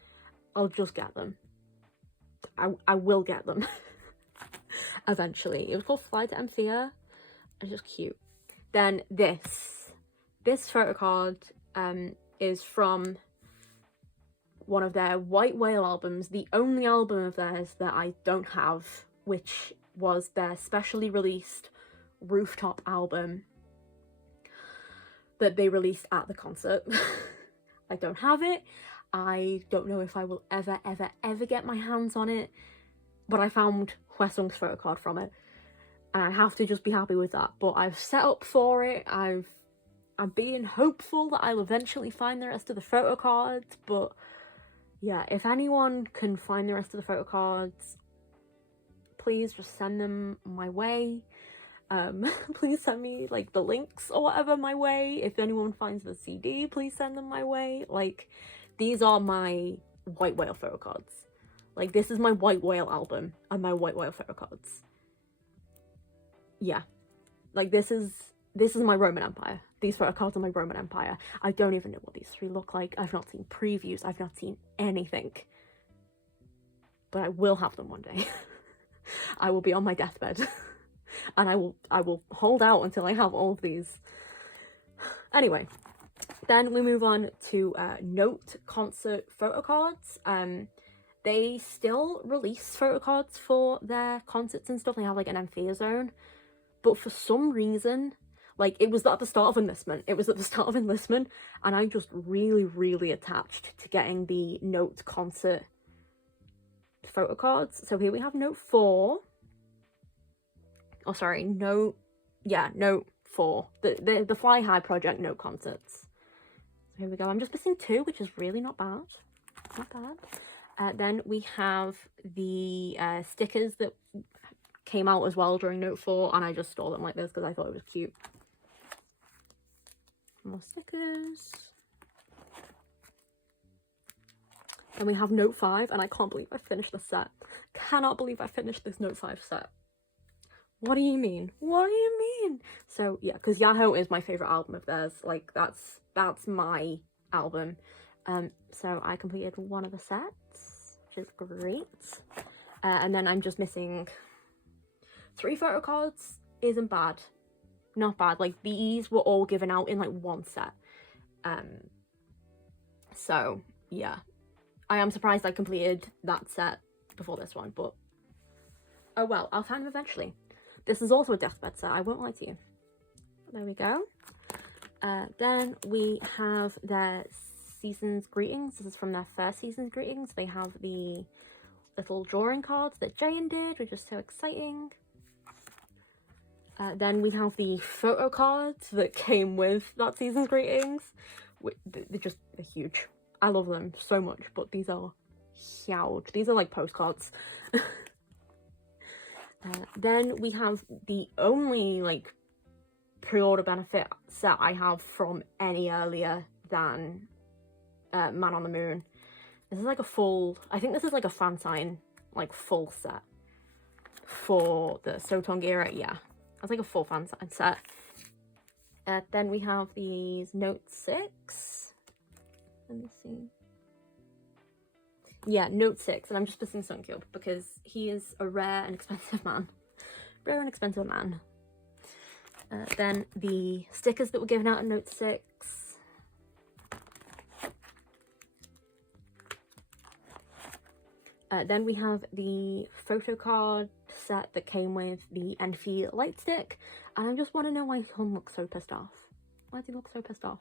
I'll just get them. I will get them. Eventually. It was called Fly to Amphia. It's just cute. Then this photo card is from one of their White Whale albums, the only album of theirs that I don't have, which was their specially released Rooftop album that they released at the concert. I don't have it. I don't know if I will ever get my hands on it, but I found Hwasung's photo card from it, and I have to just be happy with that. But I've set up for it. I'm being hopeful that I'll eventually find the rest of the photo cards, but yeah, if anyone can find the rest of the photo cards, please just send them my way. Please send me, like, the links or whatever my way. If anyone finds the CD, please send them my way. Like, these are my White Whale photo cards. Like, this is my White Whale album and my White Whale photo cards. Yeah. Like, this is my Roman Empire. These photo cards are my Roman Empire. I don't even know what these three look like. I've not seen previews. I've not seen anything. But I will have them one day. I will be on my deathbed. And I will hold out until I have all of these. Anyway, then we move on to Note concert photo cards. They still release photo cards for their concerts and stuff. They have, like, an Amphia zone. But for some reason, like, it was at the start of enlistment. It was at the start of enlistment, and I'm just really attached to getting the Note concert photo cards. So here we have Note 4. Oh, sorry, Note 4. The Fly High Project Note concerts. So here we go. I'm just missing 2, which is really not bad. Not bad. Then we have the stickers that came out as well during Note 4, and I just stole them like this because I thought it was cute. More stickers. Then we have Note 5, and I can't believe I finished the set. Cannot believe I finished this Note 5 set. What do you mean? What do you mean? So yeah, because Yahoo is my favourite album of theirs. Like, that's my album. So I completed one of the sets, which is great. And then I'm just missing 3 photo cards. Isn't bad. Not bad. Like, these were all given out in, like, one set. So yeah, I am surprised I completed that set before this one, but oh well, I'll find them eventually. This is also a deathbed set, I won't lie to you. There we go. Then we have their Season's Greetings. This is from their first Season's Greetings. They have the little drawing cards that Jaehyun did, which is so exciting. Then we have the photo cards that came with that season's greetings. They're huge. I love them so much, but these are huge. These are like postcards. Then we have the only like pre-order benefit set I have from any earlier than Man on the Moon. This is like a full, I think this is like a fan sign, like full set for the Sotong era. Yeah, it's like a full fan sign set. Then we have these Note 6. Let me see. Yeah, Note 6, and I'm just missing Sunkyub because he is a rare and expensive man. Rare and expensive man. Then the stickers that were given out in Note 6. Then we have the Photocard set that came with the N.Flying light stick, and I just want to know why Hun looks so pissed off. Why does he look so pissed off?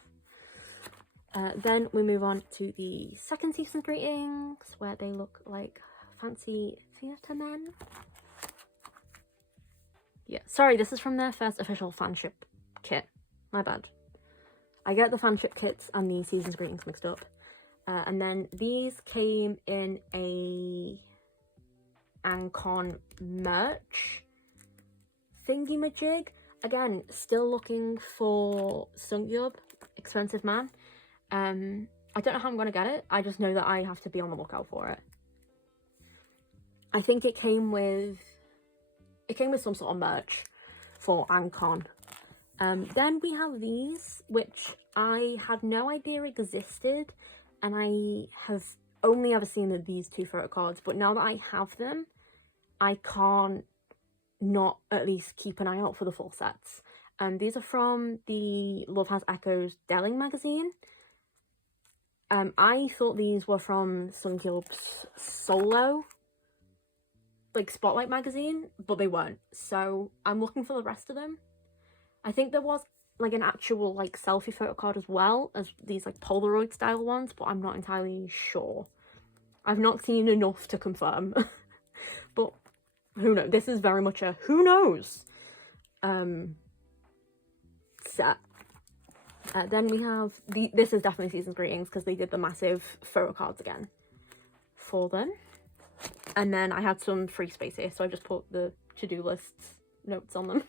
Then we move on to the second season greetings, where they look like fancy theatre men. Yeah, sorry, this is from their first official fanship kit. My bad. I get the fanship kits and the season's greetings mixed up. And then these came in a Ancon merch thingy-majig. Again, still looking for Sunkyub, expensive man. I don't know how I'm gonna get it. I just know that I have to be on the lookout for it. I think it came with some sort of merch for Ancon. Then we have these, which I had no idea existed, and I have only ever seen these two photo cards, but now that I have them, I can't not at least keep an eye out for the full sets. These are from the Love Has Echoes Delling magazine. I thought these were from Sunkyub's solo, like, Spotlight magazine, but they weren't. So I'm looking for the rest of them. I think there was like an actual like selfie photo card as well as these like Polaroid style ones, but I'm not entirely sure. I've not seen enough to confirm. But who knows? This is very much a who knows set. Then we have this is definitely season's greetings because they did the massive photo cards again for them. And then I had some free space here, so I just put the to-do lists notes on them.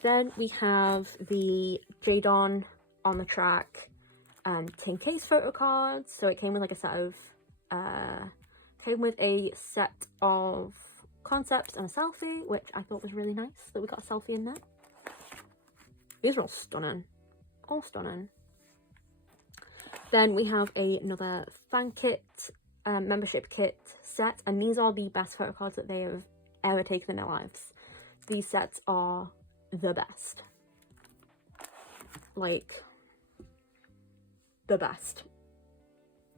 Then we have the Jadon on the track tin case photo cards. So it came with like a set of concepts and a selfie, which I thought was really nice that we got a selfie in there. These are all stunning. All stunning. Then we have another fan kit, membership kit set, and these are the best photo cards that they have ever taken in their lives. These sets are the best. Like, the best.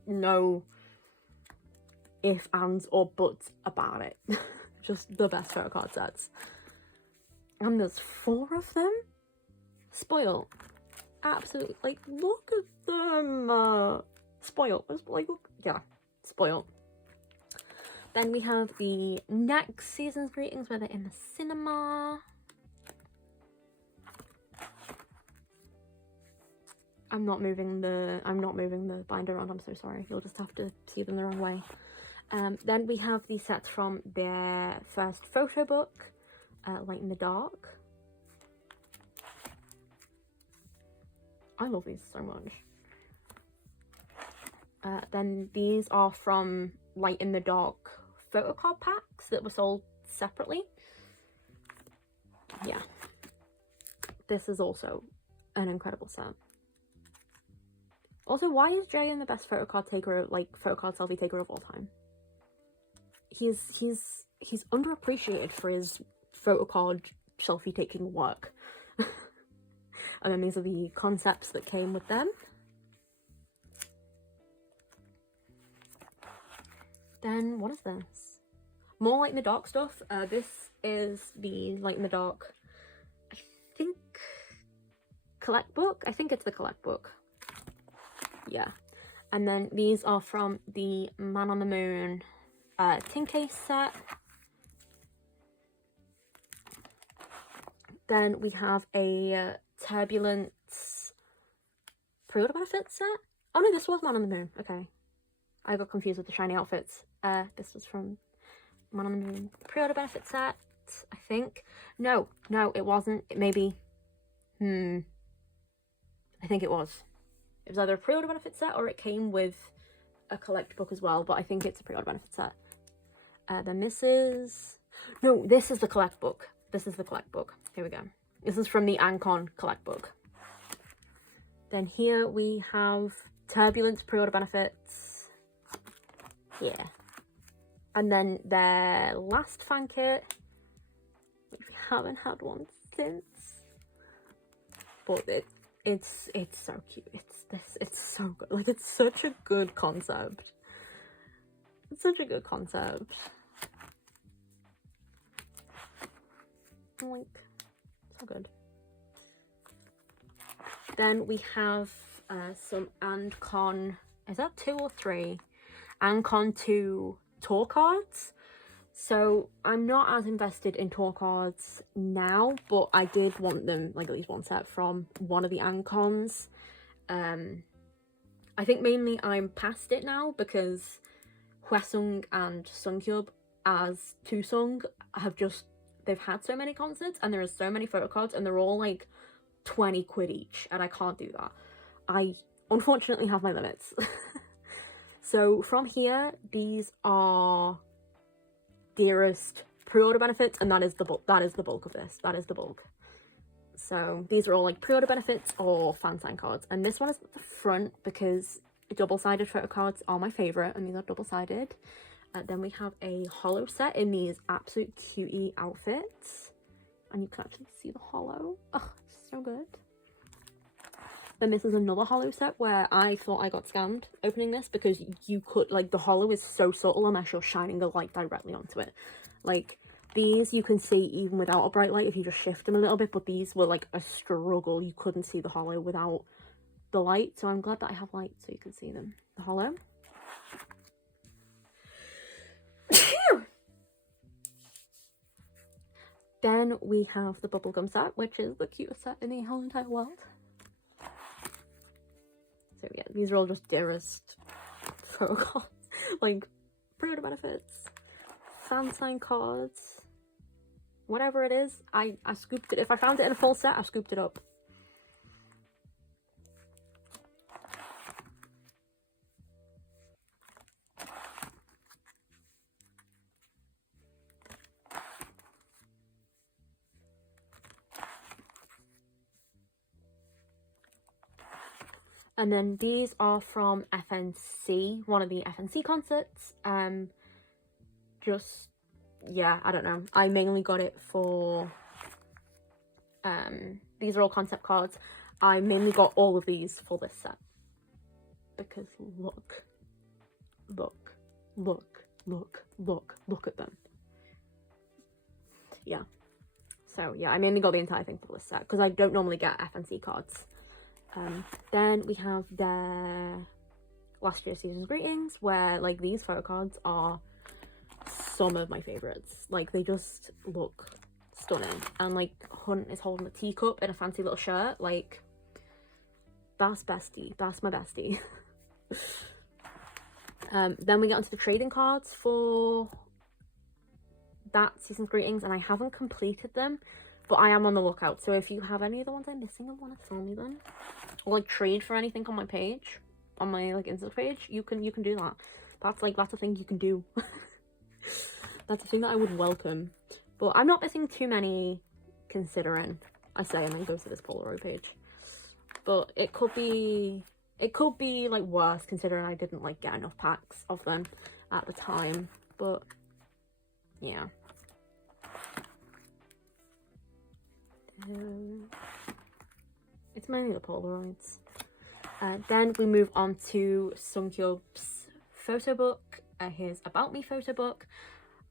No ifs, ands, or buts about it. Just the best photo card sets. And there's 4 of them. Spoil. Absolutely. Like, look at them. Spoil. Like, look. Yeah. Spoil. Then we have the next season's greetings where they're in the cinema. I'm not moving the binder around, I'm so sorry. You'll just have to see them the wrong way. Then we have the sets from their first photo book, Light in the Dark. I love these so much. Then these are from Light in the Dark photo card packs that were sold separately. Yeah. This is also an incredible set. Also, why is Jayon the best photo card taker, like photo card selfie taker of all time? He's underappreciated for his photo card selfie taking work. And then these are the concepts that came with them. Then what is this? More Light in the Dark stuff. This is the Light in the Dark, I think, collect book. I think it's the collect book. Yeah. And then these are from the Man on the Moon tin case set. Then we have a Turbulence pre-order benefit set. Oh no, this was Man on the Moon. Okay, I got confused with the shiny outfits. This was from Man on the Moon pre-order benefit set, I think. No, it wasn't. It maybe. I think it was. It was either a pre-order benefit set or it came with a collect book as well, but I think it's a pre-order benefit set. Then this is the collect book. This is the collect book. Here we go. This is from the Ancon collect book. Then here we have Turbulence pre-order benefits. Yeah. And then their last fan kit, which we haven't had one since. But it's so cute. It's so good. Like, it's such a good concept. It's such a good concept. Like, so good. Then we have some Ancon, is that 2 or 3? Ancon 2 tour cards. So I'm not as invested in tour cards now, but I did want them, like, at least one set from one of the Ancons. I think mainly I'm past it now because Hwasung and Sungkyub as Tusung have just, they've had so many concerts and there are so many photo cards and they're all like 20 quid each and I can't do that. I unfortunately have my limits. So from here, these are dearest pre-order benefits, and that is the bulk of this. That is the bulk. So these are all like pre-order benefits or fan sign cards, and this one is at the front because double-sided photo cards are my favorite, and these are double-sided. Then we have a holo set in these absolute cutie outfits, and you can actually see the holo. Oh, it's so good. Then this is another holo set where I thought I got scammed opening this because you could, like, the holo is so subtle unless you're shining the light directly onto it. Like, these you can see even without a bright light if you just shift them a little bit, but these were like a struggle. You couldn't see the holo without the light, so I'm glad that I have light so you can see them. The holo. Then we have the bubblegum set, which is the cutest set in the whole entire world. So yeah, these are all just dearest photo cards, like pre-order benefits, fan sign cards, whatever it is. I scooped it. If I found it in a full set, I scooped it up. And then these are from FNC, one of the FNC concerts. Just, yeah, I don't know. I mainly got it for, these are all concept cards. I mainly got all of these for this set. Because look at them. Yeah. So yeah, I mainly got the entire thing for this set because I don't normally get FNC cards. Then we have their last year's season's greetings, where like these photo cards are some of my favorites. Like, they just look stunning, and like Hunt is holding a teacup in a fancy little shirt. Like, that's bestie. That's my bestie. Then we get onto the trading cards for that season's greetings, and I haven't completed them, but I am on the lookout. So if you have any of the ones I'm missing and want to tell me them, or like trade for anything on my page, on my like Insta page, you can do that. That's a thing you can do. That's a thing that I would welcome. But I'm not missing too many, considering I say and then go to this Polaroid page. But it could be like worse, considering I didn't like get enough packs of them at the time. But yeah. It's mainly the Polaroids. Then we move on to Sungkyub's photo book, his About Me photo book.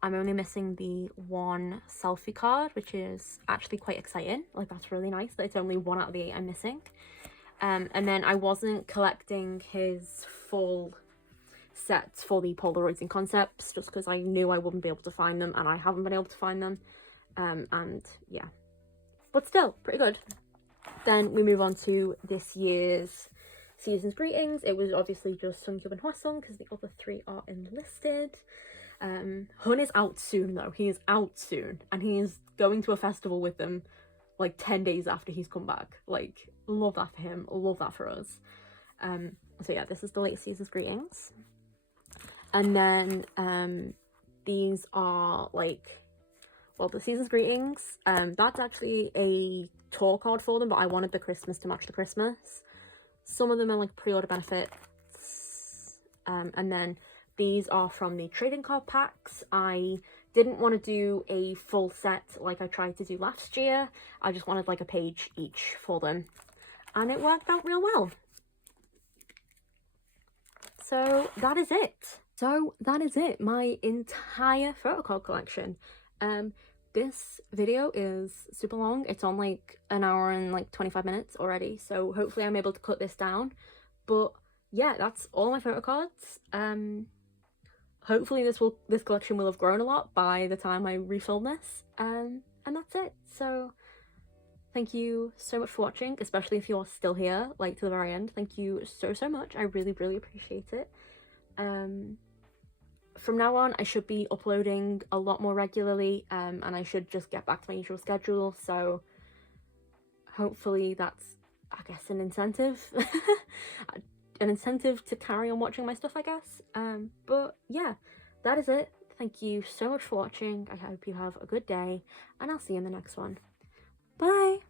I'm only missing the one selfie card, which is actually quite exciting. Like, that's really nice that it's only 1 out of the 8 I'm missing. And then I wasn't collecting his full sets for the Polaroids and concepts just because I knew I wouldn't be able to find them, and I haven't been able to find them. And yeah. but still pretty good. Then we move on to this year's season's greetings. It was obviously just Sunkyub and Hwasong because the other 3 are enlisted. Hun is out soon though. He is out soon, and he is going to a festival with them like 10 days after he's come back. Like, love that for him, love that for us. So yeah, this is the late season's greetings. And then these are like, well, the season's greetings. That's actually a tour card for them, but I wanted the Christmas to match the Christmas. Some of them are like pre-order benefits. And then these are from the trading card packs. I didn't want to do a full set like I tried to do last year. I just wanted like a page each for them, and it worked out real well. So that is it. My entire photocard collection. This video is super long. It's on like an hour and like 25 minutes already, so hopefully I'm able to cut this down. But yeah, that's all my photocards. Hopefully this collection will have grown a lot by the time I refilm this. And that's it. So thank you so much for watching, especially if you're still here, like to the very end. Thank you so much. I really appreciate it. From now on, I should be uploading a lot more regularly, and I should just get back to my usual schedule. So hopefully that's, I guess, an incentive. An incentive to carry on watching my stuff, I guess. But yeah, that is it. Thank you so much for watching. I hope you have a good day, and I'll see you in the next one. Bye!